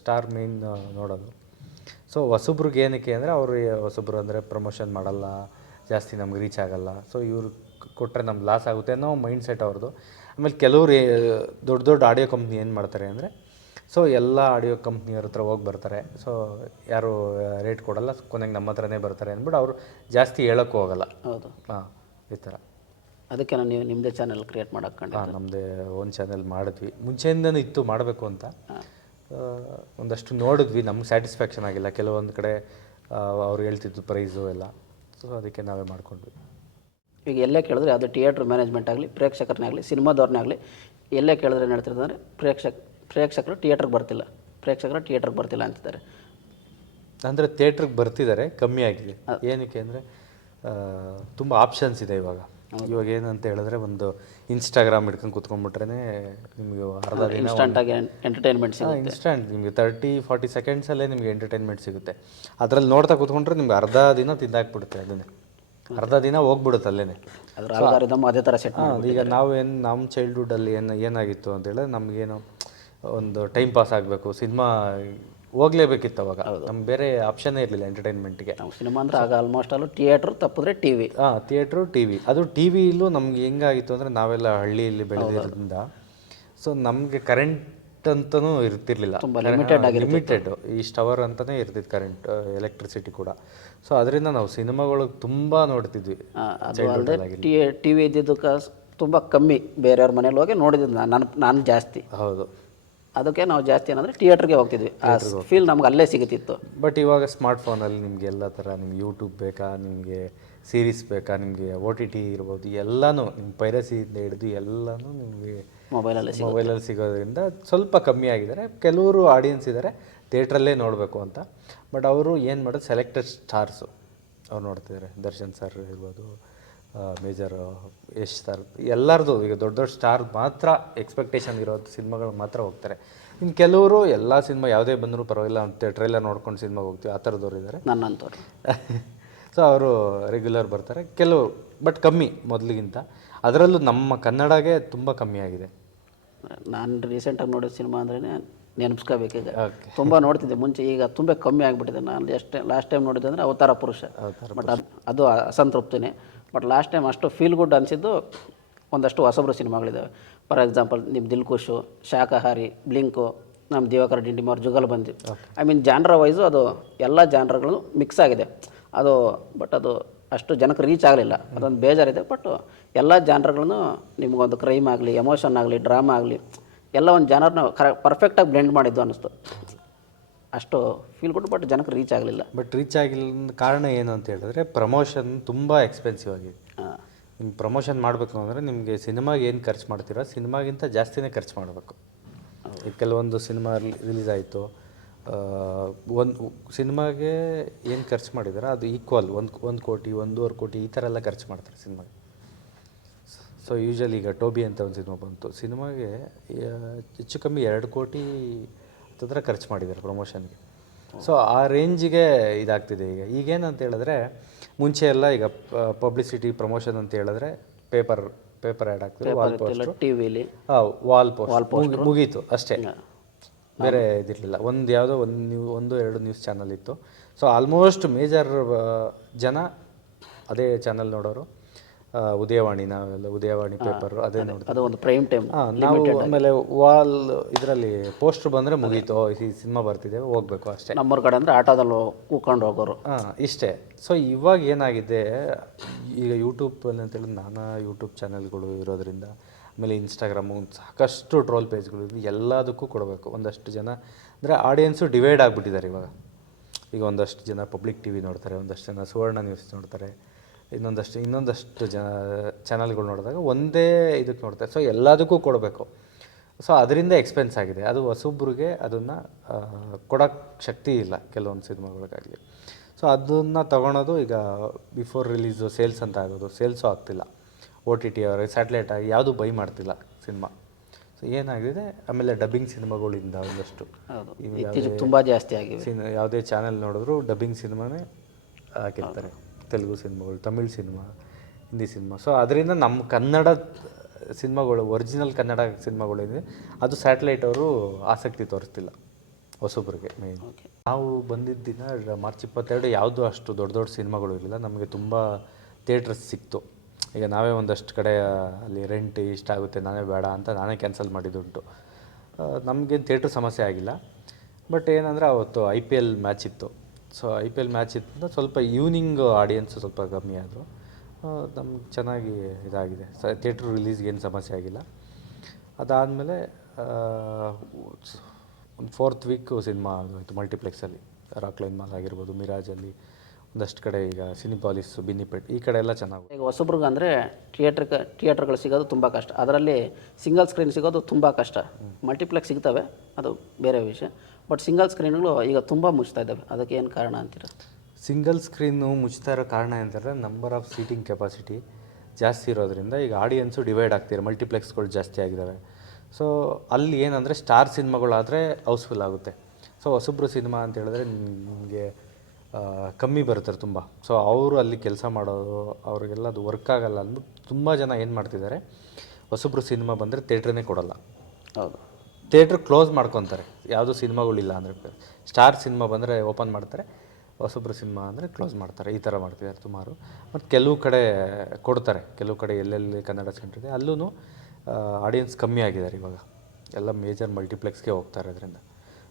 ಸ್ಟಾರ್ ಮೇನ್ ನೋಡೋದು. ಸೊ ಹೊಸಬ್ರಿಗೆ ಏನಕ್ಕೆ ಅಂದರೆ ಅವರು ಹೊಸಬ್ರು ಅಂದರೆ ಪ್ರಮೋಷನ್ ಮಾಡಲ್ಲ, ಜಾಸ್ತಿ ನಮ್ಗೆ ರೀಚ್ ಆಗಲ್ಲ, ಸೊ ಇವ್ರು ಕೊಟ್ಟರೆ ನಮ್ಗೆ ಲಾಸ್ ಆಗುತ್ತೆ ಅನ್ನೋ ಮೈಂಡ್ ಸೆಟ್ ಅವ್ರದ್ದು. ಆಮೇಲೆ ಕೆಲವರು ದೊಡ್ಡ ದೊಡ್ಡ ಆಡಿಯೋ ಕಂಪ್ನಿ ಏನು ಮಾಡ್ತಾರೆ ಅಂದರೆ, ಸೊ ಎಲ್ಲ ಆಡಿಯೋ ಕಂಪ್ನಿಯವ್ರ ಹತ್ರ ಹೋಗಿ ಬರ್ತಾರೆ. ಸೊ ಯಾರು ರೇಟ್ ಕೊಡಲ್ಲ, ಕೊನೆಗೆ ನಮ್ಮ ಹತ್ರನೇ ಬರ್ತಾರೆ ಅಂದ್ಬಿಟ್ಟು ಅವರು ಜಾಸ್ತಿ ಹೇಳೋಕ್ಕೂ ಹೋಗಲ್ಲ. ಹೌದು. ಹಾಂ, ಈ ಥರ. ಅದಕ್ಕೆ ನೀವು ನಿಮ್ಮದೇ ಚಾನಲ್ ಕ್ರಿಯೇಟ್ ಮಾಡೋಕ್ಕೆ? ಹಾಂ, ನಮ್ಮದೇ ಒಂದು ಚಾನಲ್ ಮಾಡಿದ್ವಿ. ಮುಂಚೆಯಿಂದನೂ ಇತ್ತು ಮಾಡಬೇಕು ಅಂತ. ಒಂದಷ್ಟು ನೋಡಿದ್ವಿ, ನಮ್ಗೆ ಸ್ಯಾಟಿಸ್ಫ್ಯಾಕ್ಷನ್ ಆಗಿಲ್ಲ. ಕೆಲವೊಂದು ಕಡೆ ಅವ್ರು ಹೇಳ್ತಿದ್ದು ಪ್ರೈಸು ಎಲ್ಲ. ಸೊ ಅದಕ್ಕೆ ನಾವೇ ಮಾಡ್ಕೊಂಡ್ವಿ. ಈಗ ಎಲ್ಲೇ ಕೇಳಿದ್ರೆ ಅದು ಥಿಯೇಟ್ರ್ ಮ್ಯಾನೇಜ್ಮೆಂಟ್ ಆಗಲಿ, ಪ್ರೇಕ್ಷಕರನ್ನೇ ಆಗಲಿ, ಸಿನಿಮಾದವ್ರನ್ನೇ ಆಗಲಿ, ಎಲ್ಲೇ ಕೇಳಿದ್ರೆ ಏನು ಹೇಳ್ತಿರ್ತಾರೆ ಅಂದರೆ ಪ್ರೇಕ್ಷಕರು ಥಿಯೇಟ್ರಿಗೆ ಬರ್ತಿಲ್ಲ, ಥಿಯೇಟ್ರಿಗೆ ಬರ್ತಿಲ್ಲ ಅಂತಿದ್ದಾರೆ. ಅಂದರೆ ಥಿಯೇಟ್ರಿಗೆ ಬರ್ತಿದ್ದಾರೆ, ಕಮ್ಮಿ ಆಗಿದೆ. ಏನಕ್ಕೆ ಅಂದರೆ ತುಂಬ ಆಪ್ಷನ್ಸ್ ಇದೆ ಇವಾಗ ಏನಂತ ಹೇಳಿದ್ರೆ, ಒಂದು ಇನ್ಸ್ಟಾಗ್ರಾಮ್ ಹಿಡ್ಕೊಂಡು ಕೂತ್ಕೊಂಡ್ಬಿಟ್ರೆ ನಿಮಗೆ ಅರ್ಧ ದಿನ ಇನ್ಸ್ಟಂಟಾಗಿ ಎಂಟರ್ಟೈನ್ಮೆಂಟ್ ಸಿಗುತ್ತೆ. ಇನ್ಸ್ಟಂಟ್ ನಿಮಗೆ 30-40 ಸೆಕೆಂಡ್ಸಲ್ಲೇ ನಿಮಗೆ ಎಂಟರ್ಟೈನ್ಮೆಂಟ್ ಸಿಗುತ್ತೆ. ಅದರಲ್ಲಿ ನೋಡ್ತಾ ಕೂತ್ಕೊಂಡ್ರೆ ನಿಮ್ಗೆ ಅರ್ಧ ದಿನ ತಿಂದಾಕ್ಬಿಡುತ್ತೆ, ಅದನ್ನೇ ಅರ್ಧ ದಿನ ಹೋಗ್ಬಿಡುತ್ತೆ ಅಲ್ಲೇ. ಅದೇ ಥರ ಸೆಟ್. ಈಗ ನಮ್ಮ ಚೈಲ್ಡ್ಹುಡ್ಡಲ್ಲಿ ಏನಾಗಿತ್ತು ಅಂತ ಹೇಳಿದ್ರೆ, ನಮಗೇನು ಒಂದು ಟೈಮ್ ಪಾಸ್ ಆಗಬೇಕು, ಸಿನಿಮಾ ಹೋಗ್ಲೇಬೇಕಿತ್ತು ಅವಾಗ. ನಮ್ಗೆ ಬೇರೆ ಆಪ್ಷನ್ನೇ ಇರಲಿಲ್ಲ ಎಂಟರ್ಟೈನ್ಮೆಂಟ್ಗೆ. ಸಿನಿಮಾ ಅಂದರೆ ಆಗ ಆಲ್ಮೋಸ್ಟ್ ಅಲ್ಲೂ ಥಿಯೇಟ್ರ್, ತಪ್ಪಿದ್ರೆ T V. Theatre, T V. ಅದು ಟಿ ವಿಲೂ ನಮ್ಗೆ ಹೆಂಗಾಗಿತ್ತು ಅಂದರೆ, ನಾವೆಲ್ಲ ಹಳ್ಳಿಯಲ್ಲಿ ಬೆಳೆದಿರೋದ್ರಿಂದ ಸೊ ನಮಗೆ ಕರೆಂಟ್ ಅಂತಲೂ ಇರ್ತಿರ್ಲಿಲ್ಲ, ಲಿಮಿಟೆಡ್ ಇಷ್ಟು ಅವರ್ ಅಂತಲೇ ಇರ್ತಿತ್ತು ಕರೆಂಟ್, ಎಲೆಕ್ಟ್ರಿಸಿಟಿ ಕೂಡ. ಸೊ ಅದರಿಂದ ನಾವು ಸಿನಿಮಾಗಳು ತುಂಬ ನೋಡ್ತಿದ್ವಿ. ಟಿ ವಿ ಇದ್ದಿದ್ದಕ್ಕೆ ತುಂಬ ಕಮ್ಮಿ, ಬೇರೆಯವ್ರ ಮನೇಲಿ ಹೋಗಿ ನೋಡಿದ್ದು ನಾನು ಜಾಸ್ತಿ. ಹೌದು. ಅದಕ್ಕೆ ನಾವು ಜಾಸ್ತಿ ಏನಂದರೆ ಥಿಯೇಟ್ರಿಗೆ ಹೋಗ್ತಿದ್ವಿ, ಆ ಫೀಲ್ ನಮ್ಗೆ ಅಲ್ಲೇ ಸಿಗುತ್ತಿತ್ತು. ಬಟ್ ಇವಾಗ ಸ್ಮಾರ್ಟ್ಫೋನಲ್ಲಿ ನಿಮಗೆ ಎಲ್ಲ ಥರ, ನಿಮ್ಗೆ ಯೂಟ್ಯೂಬ್ ಬೇಕಾ, ನಿಮಗೆ ಸೀರೀಸ್ ಬೇಕಾ, ನಿಮಗೆ OTT ಇರ್ಬೋದು, ಎಲ್ಲನೂ ನಿಮ್ಮ ಪೈರಸಿಯಿಂದ ಹಿಡಿದು ಎಲ್ಲನೂ ನಿಮಗೆ ಮೊಬೈಲಲ್ಲಿ ಸಿಗೋದ್ರಿಂದ ಸ್ವಲ್ಪ ಕಮ್ಮಿ ಆಗಿದ್ದಾರೆ. ಕೆಲವರು ಆಡಿಯನ್ಸ್ ಇದ್ದಾರೆ ಥಿಯೇಟ್ರಲ್ಲೇ ನೋಡಬೇಕು ಅಂತ. ಬಟ್ ಅವರು ಏನು ಮಾಡೋದು, ಸೆಲೆಕ್ಟೆಡ್ ಸ್ಟಾರ್ಸು ಅವ್ರು ನೋಡ್ತಿದ್ದಾರೆ. ದರ್ಶನ್ ಸರ್ ಇರ್ಬೋದು, ಮೇಜರ್ ಯಶ್ ಸರ್, ಎಲ್ಲರದು ಈಗ ದೊಡ್ಡ ದೊಡ್ಡ ಸ್ಟಾರ್ ಮಾತ್ರ ಎಕ್ಸ್ಪೆಕ್ಟೇಷನ್ ಇರೋದು ಸಿನಿಮಾಗಳು ಮಾತ್ರ ಹೋಗ್ತಾರೆ. ಇನ್ನು ಕೆಲವರು ಎಲ್ಲ ಸಿನಿಮಾ ಯಾವುದೇ ಬಂದರೂ ಪರವಾಗಿಲ್ಲ ಅಂತ ಟ್ರೈಲರ್ ನೋಡ್ಕೊಂಡು ಸಿನಿಮಾಗೆ ಹೋಗ್ತೀವಿ, ಆ ಥರದವ್ರು ಇದ್ದಾರೆ, ನನ್ನಂಥವ್ರು. ಸೊ ಅವರು ರೆಗ್ಯುಲರ್ ಬರ್ತಾರೆ. ಕೆಲವರು ಬಟ್ ಕಮ್ಮಿ ಮೊದಲಿಗಿಂತ. ಅದರಲ್ಲೂ ನಮ್ಮ ಕನ್ನಡಗೆ ತುಂಬ ಕಮ್ಮಿ ಆಗಿದೆ. ನಾನು ರೀಸೆಂಟಾಗಿ ನೋಡಿದ ಸಿನಿಮಾ ಅಂದ್ರೇ ನೆನಪಿಸ್ಕೋಬೇಕೀಗ. ತುಂಬ ನೋಡ್ತಿದ್ದೆ ಮುಂಚೆ, ಈಗ ತುಂಬ ಕಮ್ಮಿ ಆಗಿಬಿಟ್ಟಿದೆ. ನಾನು ಲಾಸ್ಟ್ ಟೈಮ್ ನೋಡಿದ್ದೆ ಅಂದರೆ ಅವತಾರ ಪುರುಷ. ಬಟ್ ಅದು ಅಸಂತೃಪ್ತಿನೇ. ಬಟ್ ಲಾಸ್ಟ್ ಟೈಮ್ ಅಷ್ಟು ಫೀಲ್ ಗುಡ್ ಅನಿಸಿದ್ದು ಒಂದಷ್ಟು ಹೊಸಬ್ರು ಸಿನಿಮಾಗಳಿದ್ದಾವೆ. ಫಾರ್ ಎಕ್ಸಾಂಪಲ್ ನಿಮ್ಮ ದಿಲ್ ಖುಷು, ಶಾಕಾಹಾರಿ, ಬ್ಲಿಂಕು, ನಮ್ಮ ದಿವಾಕರ ಡಿಂಡಿಮವ್ರ ಜುಗಲ್ಬಂದಿ. ಐ ಮೀನ್ ಜಾನ್ರ ವೈಸು ಅದು ಎಲ್ಲ ಜಾನ್ರಗಳು ಮಿಕ್ಸ್ ಆಗಿದೆ ಅದು. ಬಟ್ ಅದು ಅಷ್ಟು ಜನಕ್ಕೆ ರೀಚ್ ಆಗಲಿಲ್ಲ, ಅದೊಂದು ಬೇಜಾರಿದೆ. ಬಟ್ ಎಲ್ಲ ಜಾನ್ರಗಳನ್ನು ನಿಮಗೊಂದು ಕ್ರೈಮ್ ಆಗಲಿ, ಎಮೋಷನ್ ಆಗಲಿ, ಡ್ರಾಮಾ ಆಗಲಿ, ಎಲ್ಲ ಒಂದು ಜಾನರ್ನ ಪರ್ಫೆಕ್ಟಾಗಿ ಬ್ಲೆಂಡ್ ಮಾಡಿದ್ದು ಅನ್ನಿಸ್ತು. ಅಷ್ಟು ಫೀಲ್ ಗುಡ್, ಬಟ್ ಜನಕ್ಕೆ ರೀಚ್ ಆಗಲಿಲ್ಲ. ಬಟ್ ರೀಚ್ ಆಗಿಲ್ಲ ಕಾರಣ ಏನು ಅಂತ ಹೇಳಿದ್ರೆ, ಪ್ರಮೋಷನ್ ತುಂಬ ಎಕ್ಸ್ಪೆನ್ಸಿವ್ ಆಗಿದೆ. ನಿಮ್ಗೆ ಪ್ರಮೋಷನ್ ಮಾಡಬೇಕು ಅಂದರೆ ನಿಮಗೆ ಸಿನಿಮಾಗೆ ಏನು ಖರ್ಚು ಮಾಡ್ತೀರೋ ಸಿನಿಮಾಗಿಂತ ಜಾಸ್ತಿನೇ ಖರ್ಚು ಮಾಡಬೇಕು. ಈಗ ಕೆಲವೊಂದು ಸಿನಿಮಾ ರಿಲೀಸ್ ಆಯಿತು, ಒಂದು ಸಿನಿಮಾಗೆ ಏನು ಖರ್ಚು ಮಾಡಿದಾರೆ ಅದು ಈಕ್ವಲ್ 1 ಕೋಟಿ 1.5 ಕೋಟಿ ಈ ಥರ ಎಲ್ಲ ಖರ್ಚು ಮಾಡ್ತಾರೆ ಸಿನಿಮಾಗೆ. ಸೊ ಸೊ ಯೂಶ್ವಲಿ ಈಗ ಟೋಬಿ ಅಂತ ಒಂದು ಸಿನಿಮಾ ಬಂತು. ಸಿನಿಮಾಗೆ ಹೆಚ್ಚು ಕಮ್ಮಿ 2 ಕೋಟಿ ಹತ್ತಿರ ಖರ್ಚು ಮಾಡಿದ್ದಾರೆ ಪ್ರಮೋಷನ್ಗೆ. ಸೊ ಆ ರೇಂಜಿಗೆ ಇದಾಗ್ತಿದೆ ಈಗೇನಂತ ಹೇಳಿದ್ರೆ, ಮುಂಚೆ ಎಲ್ಲ ಈಗ ಪಬ್ಲಿಸಿಟಿ ಪ್ರಮೋಷನ್ ಅಂತ ಹೇಳಿದ್ರೆ ಪೇಪರ್ ಆ್ಯಡ್ ಆಗ್ತಿದೆ, ವಾಲ್ ಪೋಸ್ಟರ್, ಟಿ ವಿಲಿ ವಾಲ್ ಪೋಸ್ಟರ್ ಮುಗೀತು ಅಷ್ಟೇ, ಬೇರೆ ಇದಿರಲಿಲ್ಲ. ಯಾವುದೋ ಒಂದು 2 ನ್ಯೂಸ್ ಚಾನಲ್ ಇತ್ತು. ಸೊ ಆಲ್ಮೋಸ್ಟ್ ಮೇಜರ್ ಜನ ಅದೇ ಚಾನಲ್ ನೋಡೋರು. ಉದಯವಾಣಿ, ನಾವೆಲ್ಲ ಉದಯವಾಣಿ ಪೇಪರ್ ಅದೇ ನೋಡ್ತೀವಿ. ಅದು ಒಂದು ಪ್ರೈಮ್ ಟೈಮ್. ನಾವು ಆಮೇಲೆ ವಾಲ್ ಇದರಲ್ಲಿ ಪೋಸ್ಟರ್ ಬಂದರೆ ಮುಗೀತು, ಈ ಸಿನಿಮಾ ಬರ್ತಿದೆ ಹೋಗ್ಬೇಕು ಅಷ್ಟೇ. ನಮ್ಮೂರ ಕಡೆ ಅಂದರೆ ಆಟೋದಲ್ಲಿ ಕೂತ್ಕೊಂಡು ಹೋಗೋರು. ಇಷ್ಟೇ. ಸೊ ಇವಾಗ ಏನಾಗಿದೆ, ಈಗ ಯೂಟ್ಯೂಬಲ್ಲಿ ಅಂತೇಳಿ ನಾನಾ ಯೂಟ್ಯೂಬ್ ಚಾನಲ್ಗಳು ಇರೋದ್ರಿಂದ, ಆಮೇಲೆ ಇನ್ಸ್ಟಾಗ್ರಾಮು ಸಾಕಷ್ಟು ಟ್ರೋಲ್ ಪೇಜ್ಗಳು, ಎಲ್ಲದಕ್ಕೂ ಕೊಡಬೇಕು. ಒಂದಷ್ಟು ಜನ ಅಂದರೆ ಆಡಿಯನ್ಸು ಡಿವೈಡ್ ಆಗಿಬಿಟ್ಟಿದ್ದಾರೆ ಇವಾಗ. ಈಗ ಒಂದಷ್ಟು ಜನ ಪಬ್ಲಿಕ್ ಟಿ ವಿ ನೋಡ್ತಾರೆ, ಒಂದಷ್ಟು ಜನ ಸುವರ್ಣ ನ್ಯೂಸ್ ನೋಡ್ತಾರೆ, ಇನ್ನೊಂದಷ್ಟು ಜನ ಚಾನಲ್ಗಳು ನೋಡಿದಾಗ ಒಂದೇ ಇದಕ್ಕೆ ನೋಡ್ತಾರೆ. ಸೊ ಎಲ್ಲದಕ್ಕೂ ಕೊಡಬೇಕು. ಸೊ ಅದರಿಂದ ಎಕ್ಸ್ಪೆನ್ಸ್ ಆಗಿದೆ. ಅದು ಹೊಸೊಬ್ರಿಗೆ ಅದನ್ನು ಕೊಡೋಕ್ಕೆ ಶಕ್ತಿ ಇಲ್ಲ ಕೆಲವೊಂದು ಸಿನಿಮಾಗಳಿಗಾಗಲಿ. ಸೊ ಅದನ್ನು ತೊಗೊಳೋದು ಈಗ ಬಿಫೋರ್ ರಿಲೀಸು ಸೇಲ್ಸ್ ಅಂತ ಆಗೋದು, ಸೇಲ್ಸು ಆಗ್ತಿಲ್ಲ. OTT ಅವರಿಗೆ ಸ್ಯಾಟಲೈಟ್ ಆಗಿ ಯಾವುದೂ ಬೈ ಮಾಡ್ತಿಲ್ಲ ಸಿನಿಮಾ. ಸೊ ಏನಾಗಿದೆ, ಆಮೇಲೆ ಡಬ್ಬಿಂಗ್ ಸಿನಿಮಾಗಳಿಂದ ಒಂದಷ್ಟು ಇತ್ತೀಚೆಗೆ ತುಂಬ ಜಾಸ್ತಿ ಆಗಿದೆ. ಯಾವುದೇ ಚಾನೆಲ್ ನೋಡಿದ್ರು ಡಬ್ಬಿಂಗ್ ಸಿನಿಮಾನೇ ಹಾಕಿರ್ತಾರೆ. ತೆಲುಗು ಸಿನಿಮಾಗಳು, Tamil cinema, Hindi cinema. So ಅದರಿಂದ ನಮ್ಮ ಕನ್ನಡ ಸಿನಿಮಾಗಳು, ಒರಿಜಿನಲ್ ಕನ್ನಡ ಸಿನಿಮಾಗಳಿದೆ, ಅದು ಸ್ಯಾಟಲೈಟ್ ಅವರು ಆಸಕ್ತಿ ತೋರಿಸ್ತಿಲ್ಲ ಹೊಸೊಬ್ರಿಗೆ ಮೇಯ್ನ್. ನಾವು ಬಂದಿದ್ದ ದಿನ ಮಾರ್ಚ್ 22 ಯಾವುದೂ ಅಷ್ಟು ದೊಡ್ಡ ಸಿನಿಮಾಗಳು ಇರಲಿಲ್ಲ. ನಮಗೆ ತುಂಬ ಥಿಯೇಟ್ರಸ್ ಸಿಕ್ತು. ಈಗ ನಾವೇ ಒಂದಷ್ಟು ಕಡೆ ಅಲ್ಲಿ ರೆಂಟ್ ಇಷ್ಟ ಆಗುತ್ತೆ, ನಾನೇ ಬೇಡ ಅಂತ ನಾನೇ ಕ್ಯಾನ್ಸಲ್ ಮಾಡಿದ್ದುಂಟು. ನಮಗೇನು ಥಿಯೇಟ್ರ್ ಸಮಸ್ಯೆ ಆಗಿಲ್ಲ. ಬಟ್ ಏನಂದರೆ ಅವತ್ತು IPL ಮ್ಯಾಚ್ ಇತ್ತು. ಸೊ IPL ಮ್ಯಾಚ್ ಇತ್ತು, ಸ್ವಲ್ಪ ಈವ್ನಿಂಗ್ ಆಡಿಯನ್ಸು ಸ್ವಲ್ಪ ಕಮ್ಮಿ ಆದರು. ನಮ್ಗೆ ಚೆನ್ನಾಗಿ ಇದಾಗಿದೆ. ಥಿಯೇಟ್ರ್ ರಿಲೀಸ್ಗೆ ಏನು ಸಮಸ್ಯೆ ಆಗಿಲ್ಲ. ಅದಾದಮೇಲೆ ಒಂದು 4th ವೀಕು ಸಿನಿಮಾ ಆಯಿತು ಮಲ್ಟಿಪ್ಲೆಕ್ಸಲ್ಲಿ. ರಾಕ್ಲೈನ್ ಮಾಲ್ ಆಗಿರ್ಬೋದು, ಮಿರಾಜಲ್ಲಿ, ಒಂದಷ್ಟು ಕಡೆ ಈಗ ಸಿನಿಪಾಲಿಸ್, ಬಿನ್ನಿಪೇಟ್, ಈ ಕಡೆ ಎಲ್ಲ ಚೆನ್ನಾಗಿ. ಈಗ ಹೊಸಬ್ರಿಗೆ ಅಂದರೆ ಥಿಯೇಟ್ರ್ಗಳು ಸಿಗೋದು ತುಂಬ ಕಷ್ಟ. ಅದರಲ್ಲಿ ಸಿಂಗಲ್ ಸ್ಕ್ರೀನ್ ಸಿಗೋದು ತುಂಬ ಕಷ್ಟ. ಮಲ್ಟಿಪ್ಲೆಕ್ಸ್ ಸಿಗ್ತವೆ, ಅದು ಬೇರೆ ವಿಷಯ. ಬಟ್ ಸಿಂಗಲ್ ಸ್ಕ್ರೀನ್ಗಳು ಈಗ ತುಂಬ ಮುಚ್ತಾ ಇದ್ದಾವೆ. ಅದಕ್ಕೆ ಏನು ಕಾರಣ ಅಂತೀರ? ಸಿಂಗಲ್ ಸ್ಕ್ರೀನು ಮುಚ್ತಾ ಇರೋ ಕಾರಣ ಏನಂದರೆ, ನಂಬರ್ ಆಫ್ ಸೀಟಿಂಗ್ ಕೆಪಾಸಿಟಿ ಜಾಸ್ತಿ ಇರೋದ್ರಿಂದ ಈಗ ಆಡಿಯನ್ಸು ಡಿವೈಡ್ ಆಗ್ತಿದ್ದಾರೆ. ಮಲ್ಟಿಪ್ಲೆಕ್ಸ್ಗಳು ಜಾಸ್ತಿ ಆಗಿದ್ದಾವೆ. ಸೊ ಅಲ್ಲಿ ಏನಂದರೆ ಸ್ಟಾರ್ ಸಿನಿಮಾಗಳಾದರೆ ಹೌಸ್ಫುಲ್ ಆಗುತ್ತೆ. ಸೊ ಹೊಸಬ್ರು ಸಿನಿಮಾ ಅಂತ ಹೇಳಿದ್ರೆ ನಿಮಗೆ ಕಮ್ಮಿ ಬರ್ತಾರೆ ತುಂಬ. ಸೊ ಅವರು ಅಲ್ಲಿ ಕೆಲಸ ಮಾಡೋದು, ಅವ್ರಿಗೆಲ್ಲ ಅದು ವರ್ಕ್ ಆಗಲ್ಲ ಅಂದ್ಬಿಟ್ಟು ತುಂಬ ಜನ ಏನು ಮಾಡ್ತಿದ್ದಾರೆ, ಹೊಸಬ್ರು ಸಿನಿಮಾ ಬಂದರೆ ಥಿಯೇಟ್ರನ್ನೇ ಕೊಡೋಲ್ಲ. ಹೌದು, ಥಿಯೇಟ್ರ್ ಕ್ಲೋಸ್ ಮಾಡ್ಕೊತಾರೆ. ಯಾವುದೂ ಸಿನಿಮಾಗಳಿಲ್ಲ ಅಂದರೆ. ಸ್ಟಾರ್ ಸಿನಿಮಾ ಬಂದರೆ ಓಪನ್ ಮಾಡ್ತಾರೆ, ಹೊಸಬ್ರು ಸಿನಿಮಾ ಅಂದರೆ ಕ್ಲೋಸ್ ಮಾಡ್ತಾರೆ. ಈ ಥರ ಮಾಡ್ತಿದ್ದಾರೆ ಸುಮಾರು. ಮತ್ತು ಕೆಲವು ಕಡೆ ಕೊಡ್ತಾರೆ, ಕೆಲವು ಕಡೆ ಎಲ್ಲೆಲ್ಲಿ ಕನ್ನಡ ಸೆಂಟ್ರ್ ಇದೆ ಅಲ್ಲೂ ಆಡಿಯನ್ಸ್ ಕಮ್ಮಿ ಆಗಿದ್ದಾರೆ ಇವಾಗ. ಎಲ್ಲ ಮೇಜರ್ ಮಲ್ಟಿಪ್ಲೆಕ್ಸ್ಗೆ ಹೋಗ್ತಾರೆ ಅದರಿಂದ.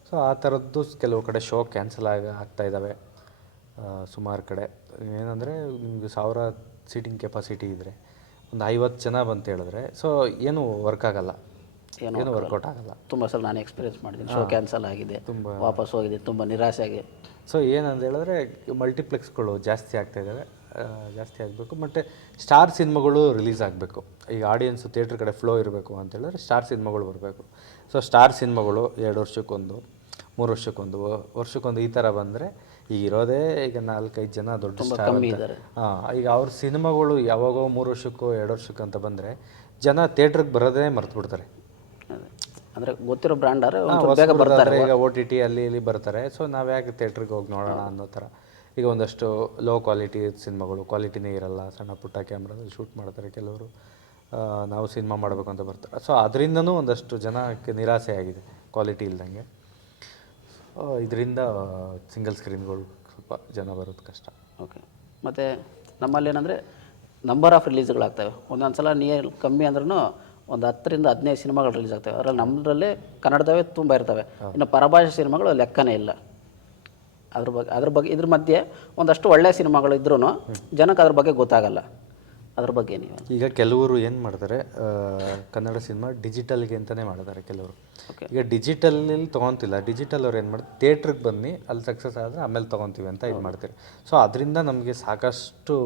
ಸೊ ಆ ಥರದ್ದು ಕೆಲವು ಕಡೆ ಶೋ ಕ್ಯಾನ್ಸಲ್ ಆಗ್ತಾಯಿದ್ದಾವೆ ಸುಮಾರು ಕಡೆ. ಏನಂದರೆ ನಿಮಗೆ 1000 ಸೀಟಿಂಗ್ ಕೆಪಾಸಿಟಿ ಇದ್ದರೆ ಒಂದು 50 ಜನ ಬಂತ ಹೇಳಿದ್ರೆ, ಸೊ ಏನು ವರ್ಕ್ ಆಗಲ್ಲ, ಏನು ವರ್ಕೌಟ್ ಆಗಲ್ಲ. ತುಂಬ ಸಲ ನಾನು ಎಕ್ಸ್ಪೀರಿಯನ್ಸ್ ಮಾಡಿದ್ದೀನಿ. ಶೋ ಕ್ಯಾನ್ಸಲ್ ಆಗಿದೆ, ವಾಪಸ್ ಹೋಗಿದೆ, ತುಂಬ ನಿರಾಸೆ ಆಗಿದೆ. ಸೊ ಏನಂತ ಹೇಳಿದ್ರೆ ಮಲ್ಟಿಪ್ಲೆಕ್ಸ್ಗಳು ಜಾಸ್ತಿ ಆಗ್ತಾಯಿದ್ದಾವೆ, ಜಾಸ್ತಿ ಆಗಬೇಕು. ಮತ್ತು ಸ್ಟಾರ್ ಸಿನಿಮಾಗಳು ರಿಲೀಸ್ ಆಗಬೇಕು. ಈಗ ಆಡಿಯನ್ಸು ಥಿಯೇಟ್ರ್ ಕಡೆ ಫ್ಲೋ ಇರಬೇಕು ಅಂತ ಹೇಳಿದ್ರೆ ಸ್ಟಾರ್ ಸಿನಿಮಾಗಳು ಬರಬೇಕು. ಸೊ ಸ್ಟಾರ್ ಸಿನಿಮಾಗಳು 2 ವರ್ಷಕ್ಕೊಂದು, 3 ವರ್ಷಕ್ಕೊಂದು ಈ ಥರ ಬಂದರೆ, ಈಗ ಇರೋದೇ ಈಗ 4-5 ಜನ ದೊಡ್ಡ ಸ್ಟಾರ್ ಇದ್ದಾರೆ. ಈಗ ಅವ್ರ ಸಿನಿಮಾಗಳು ಯಾವಾಗೋ 3 ವರ್ಷಕ್ಕೋ 2 ವರ್ಷಕ್ಕೋ ಅಂತ ಬಂದರೆ ಜನ ಥಿಯೇಟ್ರಿಗೆ ಬರೋದೇ ಮರ್ತು ಬಿಡ್ತಾರೆ. ಅಂದರೆ ಗೊತ್ತಿರೋ ಬ್ರ್ಯಾಂಡಾರೆ ಬೇಗ ಬರ್ತಾರೆ. ಈಗ OTT ಅಲ್ಲಿ ಇಲ್ಲಿ ಬರ್ತಾರೆ. ಸೊ ನಾವು ಯಾಕೆ ಥಿಯೇಟ್ರಿಗೆ ಹೋಗಿ ನೋಡೋಣ ಅನ್ನೋ ಥರ. ಈಗ ಒಂದಷ್ಟು ಲೋ ಕ್ವಾಲಿಟಿ ಸಿನಿಮಾಗಳು, ಕ್ವಾಲಿಟಿನೇ ಇರಲ್ಲ, ಸಣ್ಣ ಪುಟ್ಟ ಕ್ಯಾಮ್ರಾದಲ್ಲಿ ಶೂಟ್ ಮಾಡ್ತಾರೆ ಕೆಲವರು. ನಾವು ಸಿನಿಮಾ ಮಾಡಬೇಕು ಅಂತ ಬರ್ತಾರೆ. ಸೊ ಅದರಿಂದನೂ ಒಂದಷ್ಟು ಜನಕ್ಕೆ ನಿರಾಸೆ ಆಗಿದೆ, ಕ್ವಾಲಿಟಿ ಇಲ್ದಂಗೆ. ಇದರಿಂದ ಸಿಂಗಲ್ ಸ್ಕ್ರೀನ್ಗಳು ಸ್ವಲ್ಪ ಜನ ಬರೋದು ಕಷ್ಟ. ಓಕೆ. ಮತ್ತು ನಮ್ಮಲ್ಲಿ ಏನಂದರೆ ನಂಬರ್ ಆಫ್ ರಿಲೀಸ್ಗಳಾಗ್ತವೆ. ಒಂದೊಂದು ಸಲ ಕಮ್ಮಿ ಅಂದ್ರೂ ಒಂದು 10ರಿಂದ 15 ಸಿನಿಮಾಗಳು ರಿಲೀಸ್ ಆಗ್ತವೆ. ಅದರಲ್ಲಿ ನಮ್ಮದ್ರಲ್ಲೇ ಕನ್ನಡದವೇ ತುಂಬ ಇರ್ತವೆ. ಇನ್ನು ಪರಭಾಷೆ ಸಿನಿಮಾಗಳು ಲೆಕ್ಕನೇ ಇಲ್ಲ. ಅದ್ರ ಬಗ್ಗೆ ಇದ್ರ ಮಧ್ಯೆ ಒಂದಷ್ಟು ಒಳ್ಳೆಯ ಸಿನಿಮಾಗಳು ಇದ್ರೂ ಜನಕ್ಕೆ ಅದ್ರ ಬಗ್ಗೆ ಗೊತ್ತಾಗಲ್ಲ. ಅದ್ರ ಬಗ್ಗೆ ನೀವು ಈಗ ಕೆಲವರು ಏನು ಮಾಡ್ತಾರೆ, ಕನ್ನಡ ಸಿನಿಮಾ ಡಿಜಿಟಲ್ಗೆ ಅಂತಲೇ ಮಾಡ್ತಾರೆ ಕೆಲವರು. ಈಗ ಡಿಜಿಟಲಲ್ಲಿ ತೊಗೊತಿಲ್ಲ. ಡಿಜಿಟಲ್ ಅವ್ರು ಏನು ಮಾಡ್ತಾರೆ, ಥಿಯೇಟ್ರಿಗೆ ಬನ್ನಿ, ಅಲ್ಲಿ ಸಕ್ಸಸ್ ಆದರೆ ಆಮೇಲೆ ತೊಗೊತೀವಿ ಅಂತ ಇದು ಮಾಡ್ತಾರೆ. ಸೊ ಅದರಿಂದ ನಮಗೆ ಸಾಕಷ್ಟು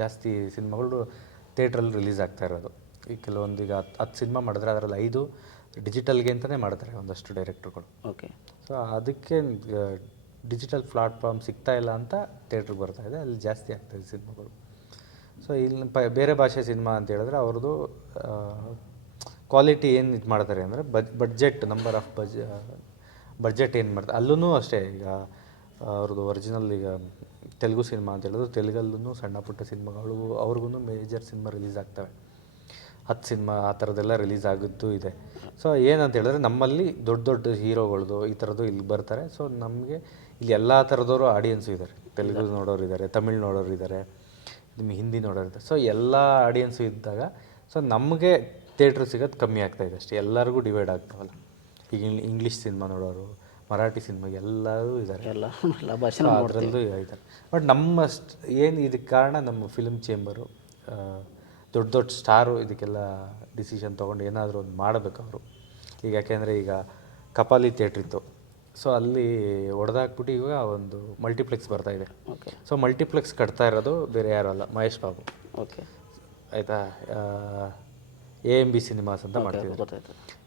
ಜಾಸ್ತಿ ಸಿನಿಮಾಗಳು ಥಿಯೇಟ್ರಲ್ಲಿ ರಿಲೀಸ್ ಆಗ್ತಾ ಇರೋದು. ಈಗ ಕೆಲವೊಂದು ಈಗ 10 ಸಿನಿಮಾ ಮಾಡಿದ್ರೆ ಅದರಲ್ಲಿ 5 ಡಿಜಿಟಲ್ಗೆ ಅಂತಲೇ ಮಾಡ್ತಾರೆ ಒಂದಷ್ಟು ಡೈರೆಕ್ಟ್ರುಗಳು. ಓಕೆ. ಸೊ ಅದಕ್ಕೆ ಡಿಜಿಟಲ್ ಪ್ಲಾಟ್ಫಾರ್ಮ್ ಸಿಗ್ತಾ ಇಲ್ಲ ಅಂತ ಥಿಯೇಟ್ರಿಗೆ ಬರ್ತಾಯಿದೆ, ಅಲ್ಲಿ ಜಾಸ್ತಿ ಆಗ್ತಾಯಿದೆ ಸಿನಿಮಾಗಳು. ಸೊ ಸೊ ಇಲ್ಲಿ ಬೇರೆ ಭಾಷೆ ಸಿನಿಮಾ ಅಂತ ಹೇಳಿದ್ರೆ ಅವ್ರದ್ದು ಕ್ವಾಲಿಟಿ ಏನು ಇದು ಮಾಡ್ತಾರೆ ಅಂದರೆ ಬಡ್ಜೆಟ್ ನಂಬರ್ ಆಫ್ ಬಡ್ಜೆಟ್ ಏನು ಮಾಡ್ತಾರೆ ಅಲ್ಲೂ ಅಷ್ಟೇ. ಈಗ ಅವ್ರದ್ದು ಒರಿಜಿನಲ್ ಈಗ ತೆಲುಗು ಸಿನಿಮಾ ಅಂತ ಹೇಳಿದ್ರು, ತೆಲುಗಲ್ಲೂ ಸಣ್ಣ ಪುಟ್ಟ ಸಿನಿಮಾಗಳು ಅವ್ರಿಗೂ ಮೇಜರ್ ಸಿನಿಮಾ ರಿಲೀಸ್ ಆಗ್ತವೆ. 10 ಸಿನಿಮಾ ಆ ಥರದ್ದೆಲ್ಲ ರಿಲೀಸ್ ಆಗಿದ್ದು ಇದೆ. ಸೊ ಏನಂತ ಹೇಳಿದ್ರೆ ನಮ್ಮಲ್ಲಿ ದೊಡ್ಡ ದೊಡ್ಡ ಹೀರೋಗಳದ್ದು ಈ ಥರದ್ದು ಇಲ್ಲಿ ಬರ್ತಾರೆ. ಸೊ ನಮಗೆ ಇಲ್ಲಿ ಎಲ್ಲ ಥರದವರು ಆಡಿಯನ್ಸು ಇದ್ದಾರೆ. ತೆಲುಗು ನೋಡೋರು ಇದ್ದಾರೆ, ತಮಿಳ್ ನೋಡೋರು ಇದ್ದಾರೆ, ನಿಮಗೆ ಹಿಂದಿ ನೋಡೋರು ಇದ್ದಾರೆ. ಸೊ ಎಲ್ಲ ಆಡಿಯನ್ಸು ಇದ್ದಾಗ ಸೊ ನಮಗೆ ಥಿಯೇಟ್ರ್ ಸಿಗೋದು ಕಮ್ಮಿ ಆಗ್ತಾಯಿದೆ ಅಷ್ಟೇ. ಎಲ್ಲರಿಗೂ ಡಿವೈಡ್ ಆಗ್ತಾವಲ್ಲ. ಈಗ ಇಂಗ್ಲೀಷ್ ಸಿನಿಮಾ ನೋಡೋರು, ಮರಾಠಿ ಸಿನಿಮಾಗೆ ಎಲ್ಲರೂ ಇದ್ದಾರೆ, ಎಲ್ಲ ಭಾಷೆ ಅದರಲ್ಲೂ ಇದ್ದಾರೆ. ಬಟ್ ನಮ್ಮ ಏನು ಇದಕ್ಕೆ ಕಾರಣ ನಮ್ಮ ಫಿಲ್ಮ್ ಚೇಂಬರು, ದೊಡ್ಡ ದೊಡ್ಡ ಸ್ಟಾರು ಇದಕ್ಕೆಲ್ಲ ಡಿಸಿಷನ್ ತೊಗೊಂಡು ಏನಾದರೂ ಒಂದು ಮಾಡಬೇಕು ಅವರು. ಈಗ ಯಾಕೆಂದರೆ ಈಗ ಕಪಾಲಿ ಥಿಯೇಟ್ರ್ ಇತ್ತು. ಸೊ ಅಲ್ಲಿ ಹೊಡೆದಾಕ್ಬಿಟ್ಟು ಇವಾಗ ಒಂದು ಮಲ್ಟಿಪ್ಲೆಕ್ಸ್ ಬರ್ತಾಯಿದೆ. ಸೊ ಮಲ್ಟಿಪ್ಲೆಕ್ಸ್ ಕಟ್ತಾ ಇರೋದು ಬೇರೆ ಯಾರೂ ಅಲ್ಲ, ಮಹೇಶ್ ಬಾಬು. ಓಕೆ, ಆಯಿತಾ. AMB ಸಿನಿಮಾಸ್ ಅಂತ ಮಾಡ್ತಿದ್ದಾರೆ.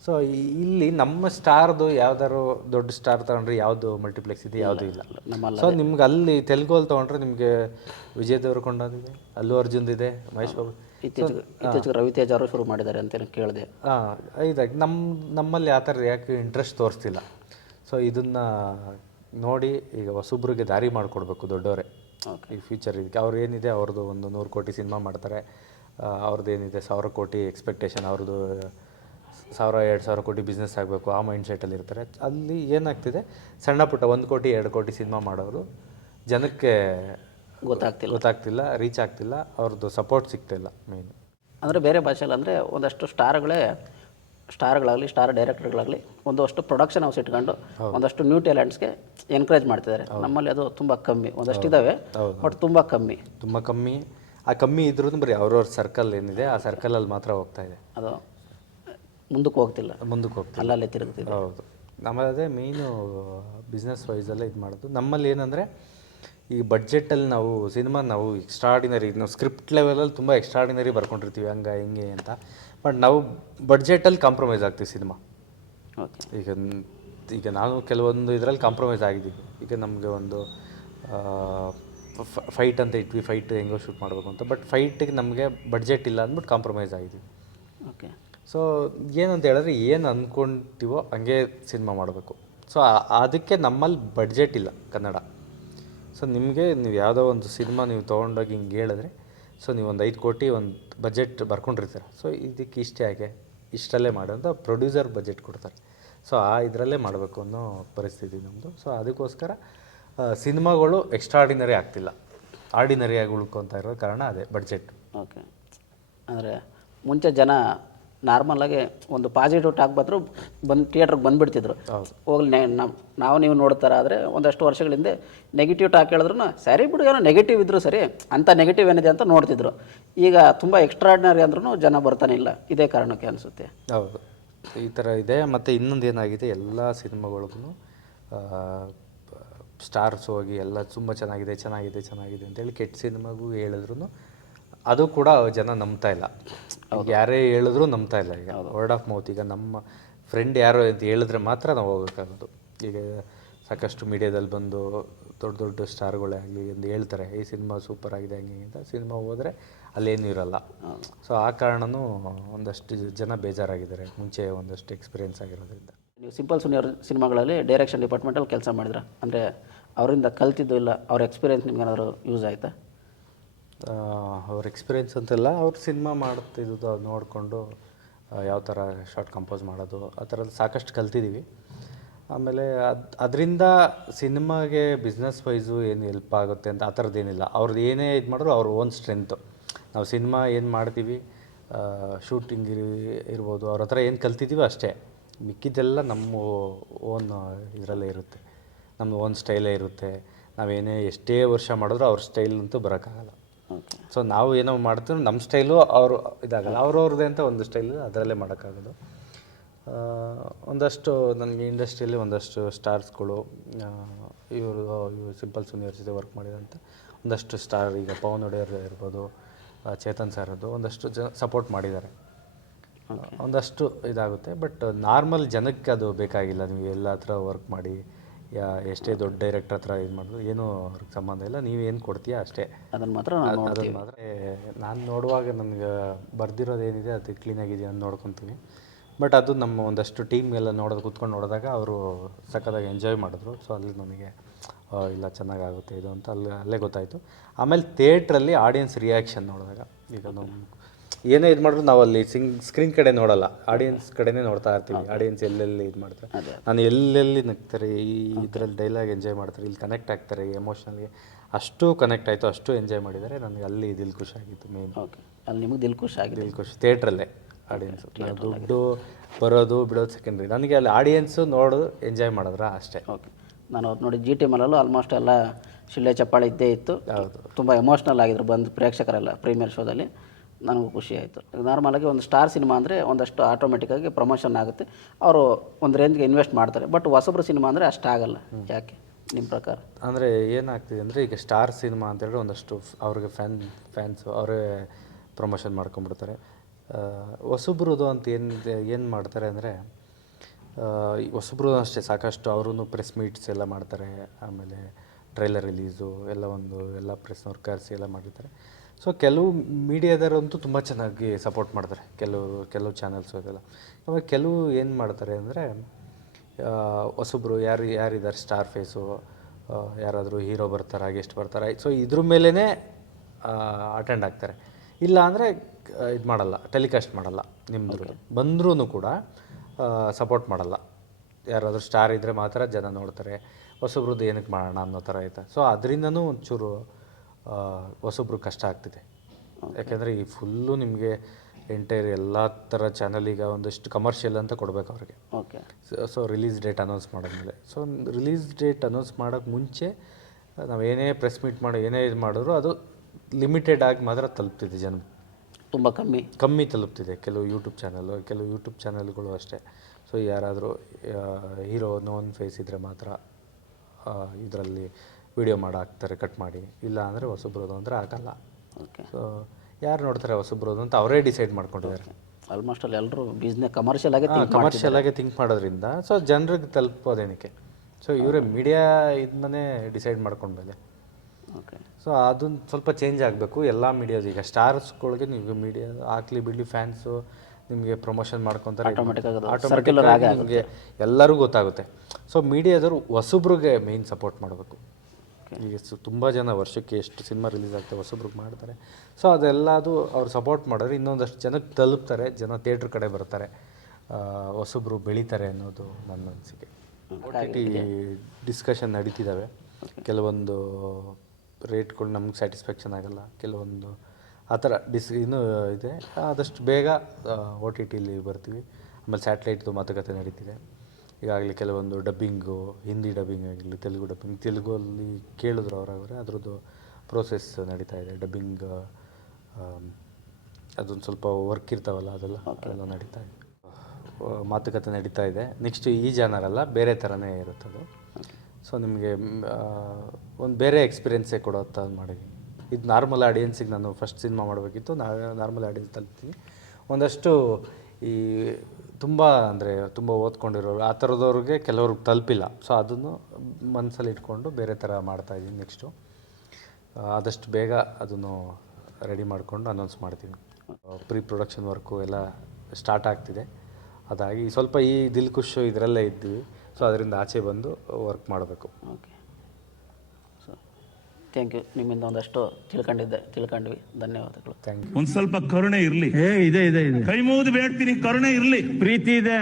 ಸೊ ಇಲ್ಲಿ ನಮ್ಮ ಸ್ಟಾರ್ದು ಯಾವ್ದಾದ್ರು ದೊಡ್ಡ ಸ್ಟಾರ್ ತೊಗೊಂಡ್ರೆ ಯಾವುದು ಮಲ್ಟಿಪ್ಲೆಕ್ಸ್ ಇದೆ, ಯಾವುದೂ ಇಲ್ಲ. ಸೊ ನಿಮ್ಗೆ ಅಲ್ಲಿ ತೆಲುಗಲ್ಲಿ ತೊಗೊಂಡ್ರೆ ನಿಮಗೆ ವಿಜಯ್ ದೇವರಕೊಂಡದಿದೆ, ಅಲ್ಲು ಅರ್ಜುನ್ದಿದೆ, ಮಹೇಶ್ ಬಾಬು. ಇತ್ತೀಚೆಗೆ ರವಿತೇಜ ಅವರು ಶುರು ಮಾಡಿದ್ದಾರೆ ಅಂತ ಕೇಳಿದೆ. ಇದಾಗಿ ನಮ್ಮಲ್ಲಿ ಆ ಥರ ಯಾಕೆ ಇಂಟ್ರೆಸ್ಟ್ ತೋರಿಸ್ತಿಲ್ಲ. ಸೊ ಇದನ್ನು ನೋಡಿ ಈಗ ಹೊಸಬ್ರಿಗೆ ದಾರಿ ಮಾಡಿಕೊಡ್ಬೇಕು ದೊಡ್ಡವರೇ ಈ ಫ್ಯೂಚರ್. ಇದಕ್ಕೆ ಅವ್ರು ಏನಿದೆ ಅವ್ರದ್ದು ಒಂದು 100 ಕೋಟಿ ಸಿನಿಮಾ ಮಾಡ್ತಾರೆ. ಅವ್ರದ್ದು ಏನಿದೆ 1000 ಕೋಟಿ ಎಕ್ಸ್ಪೆಕ್ಟೇಷನ್, ಅವ್ರದ್ದು 1000-2000 ಕೋಟಿ ಬಿಸ್ನೆಸ್ ಆಗಬೇಕು, ಆ ಮೈಂಡ್ ಸೆಟ್ಟಲ್ಲಿ ಇರ್ತಾರೆ. ಅಲ್ಲಿ ಏನಾಗ್ತಿದೆ, ಸಣ್ಣ ಪುಟ್ಟ 1 ಕೋಟಿ 2 ಕೋಟಿ ಸಿನಿಮಾ ಮಾಡೋರು ಜನಕ್ಕೆ ಗೊತ್ತಾಗ್ತಿಲ್ಲ, ರೀಚ್ ಆಗ್ತಿಲ್ಲ, ಅವ್ರದ್ದು ಸಪೋರ್ಟ್ ಸಿಗ್ತಿಲ್ಲ ಮೇಯ್ನು. ಅಂದರೆ ಬೇರೆ ಭಾಷೆಯಲ್ಲಿ ಅಂದರೆ ಒಂದಷ್ಟು ಸ್ಟಾರ್ಗಳಾಗಲಿ ಸ್ಟಾರ್ ಡೈರೆಕ್ಟರ್ಗಳಾಗಲಿ ಒಂದಷ್ಟು ಪ್ರೊಡಕ್ಷನ್ ಹೌಸ್ ಇಟ್ಕೊಂಡು ಒಂದಷ್ಟು ನ್ಯೂ ಟ್ಯಾಲೆಂಟ್ಸ್ಗೆ ಎನ್ಕರೇಜ್ ಮಾಡ್ತಿದ್ದಾರೆ. ನಮ್ಮಲ್ಲಿ ಅದು ತುಂಬ ಕಮ್ಮಿ. ಒಂದಷ್ಟು ಇದ್ದಾವೆ, ಬಟ್ ತುಂಬ ಕಮ್ಮಿ. ಆ ಕಮ್ಮಿ ಇದ್ರೂ ಬರೀ ಅವ್ರವ್ರ ಸರ್ಕಲ್ ಏನಿದೆ ಆ ಸರ್ಕಲಲ್ಲಿ ಮಾತ್ರ ಹೋಗ್ತಾ ಇದೆ. ಅದು ಮುಂದಕ್ಕೆ ಹೋಗ್ತಿಲ್ಲ, ಅಲ್ಲಲ್ಲೇ ತಿರುಗ್ತಿದೆ. ಹೌದು, ನಮ್ಮಲ್ಲಿ ಅದೇ ಮೇಯ್ನು ಬಿಸ್ನೆಸ್ ವೈಸಲ್ಲೇ ಇದು ಮಾಡೋದು. ನಮ್ಮಲ್ಲಿ ಏನಂದರೆ ಈ ಬಡ್ಜೆಟಲ್ಲಿ ನಾವು ಸಿನಿಮಾ ನಾವು ಎಕ್ಸ್ಟ್ರಾಡಿನರಿ, ನಾವು ಸ್ಕ್ರಿಪ್ಟ್ ಲೆವೆಲಲ್ಲಿ ತುಂಬ ಎಕ್ಸ್ಟ್ರಾಡಿನರಿ ಬರ್ಕೊಂಡಿರ್ತೀವಿ ಹಂಗೆ ಹಿಂಗೆ ಅಂತ. ಬಟ್ ನಾವು ಬಡ್ಜೆಟಲ್ಲಿ ಕಾಂಪ್ರಮೈಸ್ ಆಗ್ತೀವಿ ಸಿನಿಮಾ. ಈಗ ನಾನು ಕೆಲವೊಂದು ಇದರಲ್ಲಿ ಕಾಂಪ್ರಮೈಸ್ ಆಗಿದ್ದೀವಿ. ಈಗ ನಮಗೆ ಒಂದು ಫೈಟ್ ಅಂತ ಇಟ್ವಿ, ಫೈಟ್ ಹೆಂಗೋ ಶೂಟ್ ಮಾಡಬೇಕು ಅಂತ. ಬಟ್ ಫೈಟಿಗೆ ನಮಗೆ ಬಡ್ಜೆಟ್ ಇಲ್ಲ ಅಂದ್ಬಿಟ್ಟು ಕಾಂಪ್ರಮೈಸ್ ಆಗಿದ್ದೀವಿ. ಓಕೆ. ಸೊ ಏನಂತ ಹೇಳಿದ್ರೆ ಏನು ಅಂದ್ಕೊಳ್ತೀವೋ ಹಂಗೆ ಸಿನಿಮಾ ಮಾಡಬೇಕು. ಸೊ ಅದಕ್ಕೆ ನಮ್ಮಲ್ಲಿ ಬಡ್ಜೆಟ್ ಇಲ್ಲ ಕನ್ನಡ. ಸೊ ನಿಮಗೆ ನೀವು ಯಾವುದೋ ಒಂದು ಸಿನಿಮಾ ನೀವು ತೊಗೊಂಡೋಗಿ ಹಿಂಗೆ ಹೇಳಿದ್ರೆ, ಸೊ ನೀವು ಒಂದು 5 ಕೋಟಿ ಒಂದು ಬಜೆಟ್ ಬರ್ಕೊಂಡಿರ್ತಾರೆ. ಸೊ ಇದಕ್ಕೆ ಇಷ್ಟಲ್ಲೇ ಮಾಡಿ ಅಂತ ಪ್ರೊಡ್ಯೂಸರ್ ಬಜೆಟ್ ಕೊಡ್ತಾರೆ. ಸೊ ಆ ಇದರಲ್ಲೇ ಮಾಡಬೇಕು ಅನ್ನೋ ಪರಿಸ್ಥಿತಿ ನಮ್ಮದು. ಸೊ ಅದಕ್ಕೋಸ್ಕರ ಸಿನಿಮಾಗಳು ಎಕ್ಸ್ಟ್ರಾಡಿನರಿ ಆಗ್ತಿಲ್ಲ, ಆರ್ಡಿನರಿಯಾಗಿ ಉಳ್ಕೊತಾ ಇರೋ ಕಾರಣ ಅದೇ ಬಡ್ಜೆಟ್. ಓಕೆ. ಅಂದರೆ ಮುಂಚೆ ಜನ ನಾರ್ಮಲಾಗಿ ಒಂದು ಪಾಸಿಟಿವ್ ಟಾಕ್ ಬಂದರೂ ಥಿಯೇಟ್ರಿಗೆ ಬಂದುಬಿಡ್ತಿದ್ರು. ಹೋಗ್ಲಿ ನಾವು ನೀವು ನೋಡ್ತಾರೆ. ಆದರೆ ಒಂದಷ್ಟು ವರ್ಷಗಳ ಹಿಂದೆ ನೆಗೆಟಿವ್ ಟಾಕ್ ಹೇಳಿದ್ರು ಸರಿ ಬಿಡು, ಏನೋ ನೆಗೆಟಿವ್ ಇದ್ದರೂ ಸರಿ, ಅಂಥ ನೆಗೆಟಿವ್ ಏನಿದೆ ಅಂತ ನೋಡ್ತಿದ್ರು. ಈಗ ತುಂಬ ಎಕ್ಸ್ಟ್ರಾಡಿನರಿ ಅಂದ್ರೂ ಜನ ಬರ್ತಾನೆ ಇಲ್ಲ. ಇದೇ ಕಾರಣಕ್ಕೆ ಅನಿಸುತ್ತೆ. ಹೌದು, ಈ ಥರ ಇದೆ. ಮತ್ತು ಇನ್ನೊಂದು ಏನಾಗಿದೆ, ಎಲ್ಲ ಸಿನಿಮಾಗಳಿಗೂ ಸ್ಟಾರ್ಸ್ ಹೋಗಿ ಎಲ್ಲ ತುಂಬ ಚೆನ್ನಾಗಿದೆ ಅಂತೇಳಿ ಕೆಟ್ಟ ಸಿನಿಮಾಗೂ ಹೇಳಿದ್ರು ಅದು ಕೂಡ ಜನ ನಂಬ್ತಾ ಇಲ್ಲ. ಯಾರೇ ಹೇಳಿದ್ರು ನಂಬ್ತಾ ಇಲ್ಲ. ಈಗ ವರ್ಡ್ ಆಫ್ ಮೌತ್. ಈಗ ನಮ್ಮ ಫ್ರೆಂಡ್ ಯಾರೋ ಅಂತ ಹೇಳಿದ್ರೆ ಮಾತ್ರ ನಾವು ಹೋಗೋಕ್ಕಾಗೋದು. ಈಗ ಸಾಕಷ್ಟು ಮೀಡಿಯಾದಲ್ಲಿ ಬಂದು ದೊಡ್ಡ ದೊಡ್ಡ ಸ್ಟಾರ್ಗಳೇ ಆಗಲಿ ಎಂದು ಹೇಳ್ತಾರೆ, ಈ ಸಿನಿಮಾ ಸೂಪರ್ ಆಗಿದೆ ಹಂಗೆ ಅಂತ. ಸಿನಿಮಾ ಹೋದರೆ ಅಲ್ಲೇನೂ ಇರಲ್ಲ. ಸೊ ಆ ಕಾರಣನೂ ಒಂದಷ್ಟು ಜನ ಬೇಜಾರಾಗಿದ್ದಾರೆ, ಮುಂಚೆ ಒಂದಷ್ಟು ಎಕ್ಸ್ಪೀರಿಯೆನ್ಸ್ ಆಗಿರೋದ್ರಿಂದ. ನೀವು ಸಿಂಪಲ್ ಸುನಿಯವ್ರ ಸಿನಿಮಾಗಳಲ್ಲಿ ಡೈರೆಕ್ಷನ್ ಡಿಪಾರ್ಟ್ಮೆಂಟಲ್ಲಿ ಕೆಲಸ ಮಾಡಿದ್ರ, ಅಂದರೆ ಅವರಿಂದ ಕಲ್ತಿದ್ದು ಇಲ್ಲ, ಅವ್ರ ಎಕ್ಸ್ಪೀರಿಯೆನ್ಸ್ ನಿಮ್ಗೇನಾದ್ರು ಯೂಸ್ ಆಯಿತಾ? ಅವ್ರ ಎಕ್ಸ್ಪೀರಿಯೆನ್ಸ್ ಅಂತೆಲ್ಲ ಅವ್ರು ಸಿನಿಮಾ ಮಾಡ್ತಿದ್ದು ನೋಡಿಕೊಂಡು ಯಾವ ಥರ ಶಾರ್ಟ್ ಕಂಪೋಸ್ ಮಾಡೋದು ಆ ಥರದ್ದು ಸಾಕಷ್ಟು ಕಲ್ತಿದ್ದೀವಿ. ಆಮೇಲೆ ಅದರಿಂದ ಸಿನಿಮಾಗೆ ಬಿಸ್ನೆಸ್ ವೈಸು ಏನು ಹೆಲ್ಪ್ ಆಗುತ್ತೆ ಅಂತ ಆ ಥರದ್ದೇನಿಲ್ಲ. ಅವ್ರದ್ದು ಏನೇ ಇದು ಮಾಡಿದ್ರು ಅವ್ರ ಓನ್ ಸ್ಟ್ರೆಂತು. ನಾವು ಸಿನಿಮಾ ಏನು ಮಾಡ್ತೀವಿ, ಶೂಟಿಂಗ್ ಇರ್ಬೋದು, ಅವ್ರ ಹತ್ರ ಏನು ಕಲ್ತಿದ್ದೀವಿ ಅಷ್ಟೇ. ಮಿಕ್ಕಿದ್ದೆಲ್ಲ ನಮ್ಮ ಓನ್ ಇದರಲ್ಲೇ ಇರುತ್ತೆ, ನಮ್ಮ ಓನ್ ಸ್ಟೈಲೇ ಇರುತ್ತೆ. ನಾವೇನೇ ಎಷ್ಟೇ ವರ್ಷ ಮಾಡಿದ್ರು ಅವ್ರ ಸ್ಟೈಲ್ ಅಂತೂ ಬರೋಕ್ಕಾಗಲ್ಲ. ಸೊ ನಾವು ಏನೋ ಮಾಡ್ತೀವಿ ನಮ್ಮ ಸ್ಟೈಲು ಅವರು ಇದಾಗಲ್ಲ, ಅವ್ರವ್ರದ್ದೇ ಅಂತ ಒಂದು ಸ್ಟೈಲು ಅದರಲ್ಲೇ ಮಾಡೋಕ್ಕಾಗೋದು. ಒಂದಷ್ಟು ನನಗೆ ಇಂಡಸ್ಟ್ರಿಯಲ್ಲಿ ಒಂದಷ್ಟು ಸ್ಟಾರ್ಸ್ಗಳು ಇವರು ಸಿಂಪಲ್ ಸುನಿಯವ್ರ ಜೊತೆ ವರ್ಕ್ ಮಾಡಿದಂಥ ಒಂದಷ್ಟು ಸ್ಟಾರ್, ಈಗ ಪವನ್ ಒಡೆಯರ್ ಇರ್ಬೋದು, ಚೇತನ್ ಸರ್ದು ಒಂದಷ್ಟು ಜನ ಸಪೋರ್ಟ್ ಮಾಡಿದ್ದಾರೆ. ಒಂದಷ್ಟು ಇದಾಗುತ್ತೆ. ಬಟ್ ನಾರ್ಮಲ್ ಜನಕ್ಕೆ ಅದು ಬೇಕಾಗಿಲ್ಲ. ನೀವು ಎಲ್ಲ ಹತ್ರ ವರ್ಕ್ ಮಾಡಿ ಎಷ್ಟೇ ದೊಡ್ಡ ಡೈರೆಕ್ಟರ್ ಹತ್ರ ಇದು ಮಾಡೋದು ಏನೂ ಅವ್ರಿಗೆ ಸಂಬಂಧ ಇಲ್ಲ, ನೀವೇನು ಕೊಡ್ತೀಯಾ ಅಷ್ಟೇ. ಅದನ್ನು ಮಾತ್ರ ನಾವು ಅದನ್ನು ನೋಡ್ತೀವಿ. ಮಾತ್ರ ನಾನು ನೋಡುವಾಗ ನನಗೆ ಬರ್ದಿರೋದೇನಿದೆ ಅದು ಕ್ಲೀನಾಗಿದೆಯಾ ಅಂತ ನೋಡ್ಕೊತೀನಿ. ಬಟ್ ಅದು ನಮ್ಮ ಒಂದಷ್ಟು ಟೀಮ್ ಎಲ್ಲ ಕೂತ್ಕೊಂಡು ನೋಡಿದಾಗ ಅವರು ಸಖತ್ತಾಗಿ ಎಂಜಾಯ್ ಮಾಡಿದ್ರು. ಸೊ ಅಲ್ಲಿ ನನಗೆ ಇಲ್ಲ ಚೆನ್ನಾಗಾಗುತ್ತೆ ಇದು ಅಂತ ಅಲ್ಲೇ ಗೊತ್ತಾಯಿತು. ಆಮೇಲೆ ಥಿಯೇಟ್ರಲ್ಲಿ ಆಡಿಯನ್ಸ್ ರಿಯಾಕ್ಷನ್ ನೋಡಿದಾಗ, ಈಗ ನಾವು ಏನೇ ಇದು ಮಾಡಿದ್ರು ನಾವು ಅಲ್ಲಿ ಸ್ಕ್ರೀನ್ ಕಡೆ ನೋಡಲ್ಲ, ಆಡಿಯನ್ಸ್ ಕಡೆನೇ ನೋಡ್ತಾ ಇರ್ತೀವಿ. ಆಡಿಯನ್ಸ್ ಎಲ್ಲೆಲ್ಲಿ ಇದು ಮಾಡ್ತಾರೆ, ನಾನು ಎಲ್ಲೆಲ್ಲಿ ನಗ್ತಾರೆ, ಈ ಇದರಲ್ಲಿ ಡೈಲಾಗ್ ಎಂಜಾಯ್ ಮಾಡ್ತಾರೆ, ಇಲ್ಲಿ ಕನೆಕ್ಟ್ ಆಗ್ತಾರೆ ಎಮೋಷ್ನಲ್ಗೆ, ಅಷ್ಟು ಕನೆಕ್ಟ್ ಆಯಿತು, ಅಷ್ಟು ಎಂಜಾಯ್ ಮಾಡಿದ್ದಾರೆ. ನನಗೆ ಅಲ್ಲಿ ದಿಲ್ ಖುಷಿ ಆಗಿತ್ತು ಮೇನ್. ಓಕೆ, ಅಲ್ಲಿ ನಿಮಗೆ ದಿಲ್ ಖುಷಿ ಆಗಿದೆ. ದಿಲ್ ಖುಷಿ ಥಿಯೇಟ್ರಲ್ಲೇ ಆಡಿಯನ್ಸು. ದುಡ್ಡು ಬರೋದು ಬಿಡೋದು ಸೆಕೆಂಡ್ರಿ, ನನಗೆ ಅಲ್ಲಿ ಆಡಿಯನ್ಸು ನೋಡೋದು ಎಂಜಾಯ್ ಮಾಡಿದ್ರ ಅಷ್ಟೇ. ಓಕೆ, ನಾನು ಅವತ್ತು ನೋಡಿ ಜಿ ಟಿ ಮಲ್ಲಲ್ಲೂ ಆಲ್ಮೋಸ್ಟ್ ಎಲ್ಲ ಶಿಳ್ಳೆ ಚಪ್ಪಾಳೆ ಇದ್ದೇ ಇತ್ತು. ಹೌದು, ತುಂಬ ಎಮೋಷ್ನಲ್ ಆಗಿದ್ರು ಬಂದು ಪ್ರೇಕ್ಷಕರೆಲ್ಲ ಪ್ರೀಮಿಯರ್ ಶೋದಲ್ಲಿ. ನನಗೂ ಖುಷಿ ಆಯಿತು. ನಾರ್ಮಲಾಗಿ ಒಂದು ಸ್ಟಾರ್ ಸಿನಿಮಾ ಅಂದರೆ ಒಂದಷ್ಟು ಆಟೋಮೆಟಿಕ್ಕಾಗಿ ಪ್ರಮೋಷನ್ ಆಗುತ್ತೆ, ಅವರು ಒಂದು ರೇಂಜ್ಗೆ ಇನ್ವೆಸ್ಟ್ ಮಾಡ್ತಾರೆ. ಬಟ್ ಹೊಸಬ್ರು ಸಿನಿಮಾ ಅಂದರೆ ಅಷ್ಟಾಗಲ್ಲ. ಯಾಕೆ ನಿಮ್ಮ ಪ್ರಕಾರ? ಅಂದರೆ ಏನಾಗ್ತಿದೆ ಅಂದರೆ ಈಗ ಸ್ಟಾರ್ ಸಿನಿಮಾ ಅಂತೇಳಿ ಒಂದಷ್ಟು ಅವ್ರಿಗೆ ಫ್ಯಾನ್ಸು ಅವರೇ ಪ್ರಮೋಷನ್ ಮಾಡ್ಕೊಂಡ್ಬಿಡ್ತಾರೆ. ಹೊಸಬ್ರದ್ದು ಅಂತ ಏನು ಮಾಡ್ತಾರೆ ಅಂದರೆ, ಹೊಸಬ್ರು ಅಷ್ಟೇ ಸಾಕಷ್ಟು ಅವರು ಪ್ರೆಸ್ ಮೀಟ್ಸ್ ಎಲ್ಲ ಮಾಡ್ತಾರೆ, ಆಮೇಲೆ ಟ್ರೈಲರ್ ರಿಲೀಸು ಎಲ್ಲ ಪ್ರೆಸ್ನವ್ರು ಕರೆಸಿ ಎಲ್ಲ ಮಾಡಿರ್ತಾರೆ. ಸೊ ಕೆಲವು ಮೀಡಿಯಾದವರಂತೂ ತುಂಬ ಚೆನ್ನಾಗಿ ಸಪೋರ್ಟ್ ಮಾಡ್ತಾರೆ, ಕೆಲವು ಚಾನಲ್ಸು ಇದೆಲ್ಲ. ಆಮೇಲೆ ಕೆಲವು ಏನು ಮಾಡ್ತಾರೆ ಅಂದರೆ, ಹೊಸಬ್ರು ಯಾರಿದ್ದಾರೆ ಸ್ಟಾರ್ ಫೇಸು, ಯಾರಾದರೂ ಹೀರೋ ಬರ್ತಾರೆ, ಗೆಸ್ಟ್ ಬರ್ತಾರೆ, ಸೊ ಇದ್ರ ಮೇಲೇ ಅಟೆಂಡ್ ಆಗ್ತಾರೆ. ಇಲ್ಲ ಅಂದರೆ ಇದು ಮಾಡಲ್ಲ, ಟೆಲಿಕಾಸ್ಟ್ ಮಾಡಲ್ಲ. ನಿಮ್ಮದು ಬಂದ್ರೂ ಕೂಡ ಸಪೋರ್ಟ್ ಮಾಡಲ್ಲ. ಯಾರಾದರೂ ಸ್ಟಾರ್ ಇದ್ದರೆ ಮಾತ್ರ ಜನ ನೋಡ್ತಾರೆ, ಹೊಸಬ್ರದ್ದು ಏನಕ್ಕೆ ಮಾಡೋಣ ಅನ್ನೋ ಥರ ಐತೆ. ಸೊ ಅದರಿಂದನೂ ಒಂಚೂರು ಹೊಸಬ್ರು ಕಷ್ಟ ಆಗ್ತಿದೆ. ಯಾಕೆಂದರೆ ಈ ಫುಲ್ಲು ನಿಮಗೆ ಎಂಟೈರ್ ಎಲ್ಲ ಥರ ಚಾನಲ್ ಈಗ ಒಂದಷ್ಟು ಕಮರ್ಷಿಯಲ್ ಅಂತ ಕೊಡಬೇಕು ಅವ್ರಿಗೆ. Okay, so release date announce ಮಾಡಿದ್ಮೇಲೆ, ಸೊ ರಿಲೀಸ್ ಡೇಟ್ ಅನೌನ್ಸ್ ಮಾಡೋಕ್ಕೆ ಮುಂಚೆ ನಾವೇನೇ ಪ್ರೆಸ್ ಮೀಟ್ ಮಾಡಿ ಏನೇ ಇದು ಮಾಡಿದ್ರು ಅದು ಲಿಮಿಟೆಡ್ ಆಗಿ ಮಾತ್ರ ತಲುಪ್ತಿದೆ, ಜನ ತುಂಬ ಕಮ್ಮಿ ತಲುಪ್ತಿದೆ. ಕೆಲವು ಯೂಟ್ಯೂಬ್ ಚಾನಲ್ಗಳು ಅಷ್ಟೇ. ಸೊ ಯಾರಾದರೂ ಹೀರೋ ನೋನ್ ಫೇಸ್ ಇದ್ದರೆ ಮಾತ್ರ ಇದರಲ್ಲಿ ವಿಡಿಯೋ ಹಾಕ್ತಾರೆ ಕಟ್ ಮಾಡಿ, ಇಲ್ಲ ಅಂದರೆ ಹೊಸಬ್ರದ್ದು ಅಂದರೆ ಆಗಲ್ಲ. ಓಕೆ, ಸೊ ಯಾರು ನೋಡ್ತಾರೆ ಹೊಸಬ್ರದ್ದು ಅಂತ ಅವರೇ ಡಿಸೈಡ್ ಮಾಡ್ಕೊಂಡಿದ್ದಾರೆ. ಆಲ್ಮೋಸ್ಟ್ ಅಲ್ಲಿ ಎಲ್ಲರೂ ಕಮರ್ಷಿಯಲ್ ಆಗಿ ಥಿಂಕ್ ಮಾಡೋದ್ರಿಂದ ಸೊ ಜನರಿಗೆ ತಲುಪೋದೇನಕ್ಕೆ. ಸೊ ಇವರೇ ಮೀಡಿಯಾ ಇದನ್ನೇ ಡಿಸೈಡ್ ಮಾಡ್ಕೊಂಡ್ಮೇಲೆ. ಓಕೆ, ಸೊ ಅದನ್ನು ಸ್ವಲ್ಪ ಚೇಂಜ್ ಆಗಬೇಕು ಎಲ್ಲ ಮೀಡಿಯಾಸ್. ಈಗ ಸ್ಟಾರ್ಸ್ಗಳಿಗೆ ನೀವು ಮೀಡಿಯಾ ಹಾಕ್ಲಿ ಬಿಡಲಿ, ಫ್ಯಾನ್ಸು ನಿಮಗೆ ಪ್ರಮೋಷನ್ ಮಾಡ್ಕೊತಾರೆ, ಆಟೋಮೆಟಿಕ್ ನಿಮಗೆ ಎಲ್ಲರಿಗೂ ಗೊತ್ತಾಗುತ್ತೆ. ಸೊ ಮೀಡಿಯಾದವರು ಹೊಸಬ್ರಿಗೆ ಮೇಯ್ನ್ ಸಪೋರ್ಟ್ ಮಾಡಬೇಕು. ಈಗ ತುಂಬ ಜನ ವರ್ಷಕ್ಕೆ ಎಷ್ಟು ಸಿನಿಮಾ ರಿಲೀಸ್ ಆಗ್ತವೆ ಹೊಸಬ್ರಿಗೆ ಮಾಡ್ತಾರೆ. ಸೊ ಅದೆಲ್ಲದು ಅವ್ರು ಸಪೋರ್ಟ್ ಮಾಡಿದ್ರೆ ಇನ್ನೊಂದಷ್ಟು ಜನಕ್ಕೆ ತಲುಪ್ತಾರೆ, ಜನ ಥಿಯೇಟ್ರ್ ಕಡೆ ಬರ್ತಾರೆ, ಹೊಸಬ್ರು ಬೆಳೀತಾರೆ ಅನ್ನೋದು ನನ್ನ ಅನಿಸಿಕೆ. OTT ಡಿಸ್ಕಷನ್ ನಡೀತಿದ್ದಾವೆ. ಕೆಲವೊಂದು ರೇಟ್ಗಳು ನಮ್ಗೆ ಸ್ಯಾಟಿಸ್ಫ್ಯಾಕ್ಷನ್ ಆಗಲ್ಲ, ಕೆಲವೊಂದು ಆ ಥರ ಇನ್ನೂ ಇದೆ. ಆದಷ್ಟು ಬೇಗ OTTಲಿ ಬರ್ತೀವಿ. ಆಮೇಲೆ ಸ್ಯಾಟಲೈಟ್ದು ಮಾತುಕತೆ ನಡೀತಿದೆ ಈಗಾಗಲೇ. ಕೆಲವೊಂದು ಡಬ್ಬಿಂಗು, ಹಿಂದಿ ಡಬ್ಬಿಂಗ್ ಆಗಲಿ, ತೆಲುಗು ಡಬ್ಬಿಂಗ್, ತೆಲುಗಲ್ಲಿ ಕೇಳಿದ್ರು ಅವರಾಗರೆ ಅದರದ್ದು ಪ್ರೋಸೆಸ್ ನಡೀತಾ ಇದೆ. ಡಬ್ಬಿಂಗ್ ಅದೊಂದು ಸ್ವಲ್ಪ ವರ್ಕ್ ಇರ್ತಾವಲ್ಲ ಅದೆಲ್ಲ ನಡೀತಾ ಇದೆ, ಮಾತುಕತೆ ನಡೀತಾ ಇದೆ. ನೆಕ್ಸ್ಟ್ ಈ ಜಾನರಲ್ಲ, ಬೇರೆ ಥರನೇ ಇರುತ್ತದು. ಸೊ ನಿಮಗೆ ಒಂದು ಬೇರೆ ಎಕ್ಸ್ಪೀರಿಯೆನ್ಸೇ ಕೊಡೋ ಥರ ಮಾಡಿದ್ದೀನಿ. ಇದು ನಾರ್ಮಲ್ ಆಡಿಯನ್ಸಿಗೆ ನಾನು ಫಸ್ಟ್ ಸಿನಿಮಾ ಮಾಡಬೇಕಿತ್ತು, ನಾರ್ಮಲ್ ಆಡಿಯನ್ಸ್ ತಲುಪ್ತೀನಿ. ಒಂದಷ್ಟು ಈ ತುಂಬ ಓದ್ಕೊಂಡಿರೋರು ಆ ಥರದವ್ರಿಗೆ ಕೆಲವ್ರಿಗೆ ತಲುಪಿಲ್ಲ. ಸೊ ಅದನ್ನು ಮನಸ್ಸಲ್ಲಿ ಇಟ್ಕೊಂಡು ಬೇರೆ ಥರ ಮಾಡ್ತಾಯಿದ್ದೀನಿ. ನೆಕ್ಸ್ಟು ಆದಷ್ಟು ಬೇಗ ಅದನ್ನು ರೆಡಿ ಮಾಡಿಕೊಂಡು ಅನೌನ್ಸ್ ಮಾಡ್ತೀನಿ. ಪ್ರೀ ಪ್ರೊಡಕ್ಷನ್ ವರ್ಕು ಎಲ್ಲ ಸ್ಟಾರ್ಟ್ ಆಗ್ತಿದೆ. ಅದಾಗಿ ಸ್ವಲ್ಪ ಈ ದಿಲ್ ಖುಷ್ ಇದರಲ್ಲೇ ಇದ್ವಿ. ಸೊ ಅದರಿಂದ ಆಚೆ ಬಂದು ವರ್ಕ್ ಮಾಡಬೇಕು. Okay, so thank you. ನಿಮ್ಮಿಂದ ಒಂದಷ್ಟು ತಿಳ್ಕೊಂಡ್ವಿ. ಧನ್ಯವಾದಗಳು. Thank you. ಒಂದ್ ಸ್ವಲ್ಪ ಕರುಣೆ ಇರ್ಲಿ. ಇದೆ ಕೈ ಮುಗಿದು ಬೇಡ್ತೀನಿ, ಕರುಣೆ ಇರ್ಲಿ, ಪ್ರೀತಿ ಇದೆ.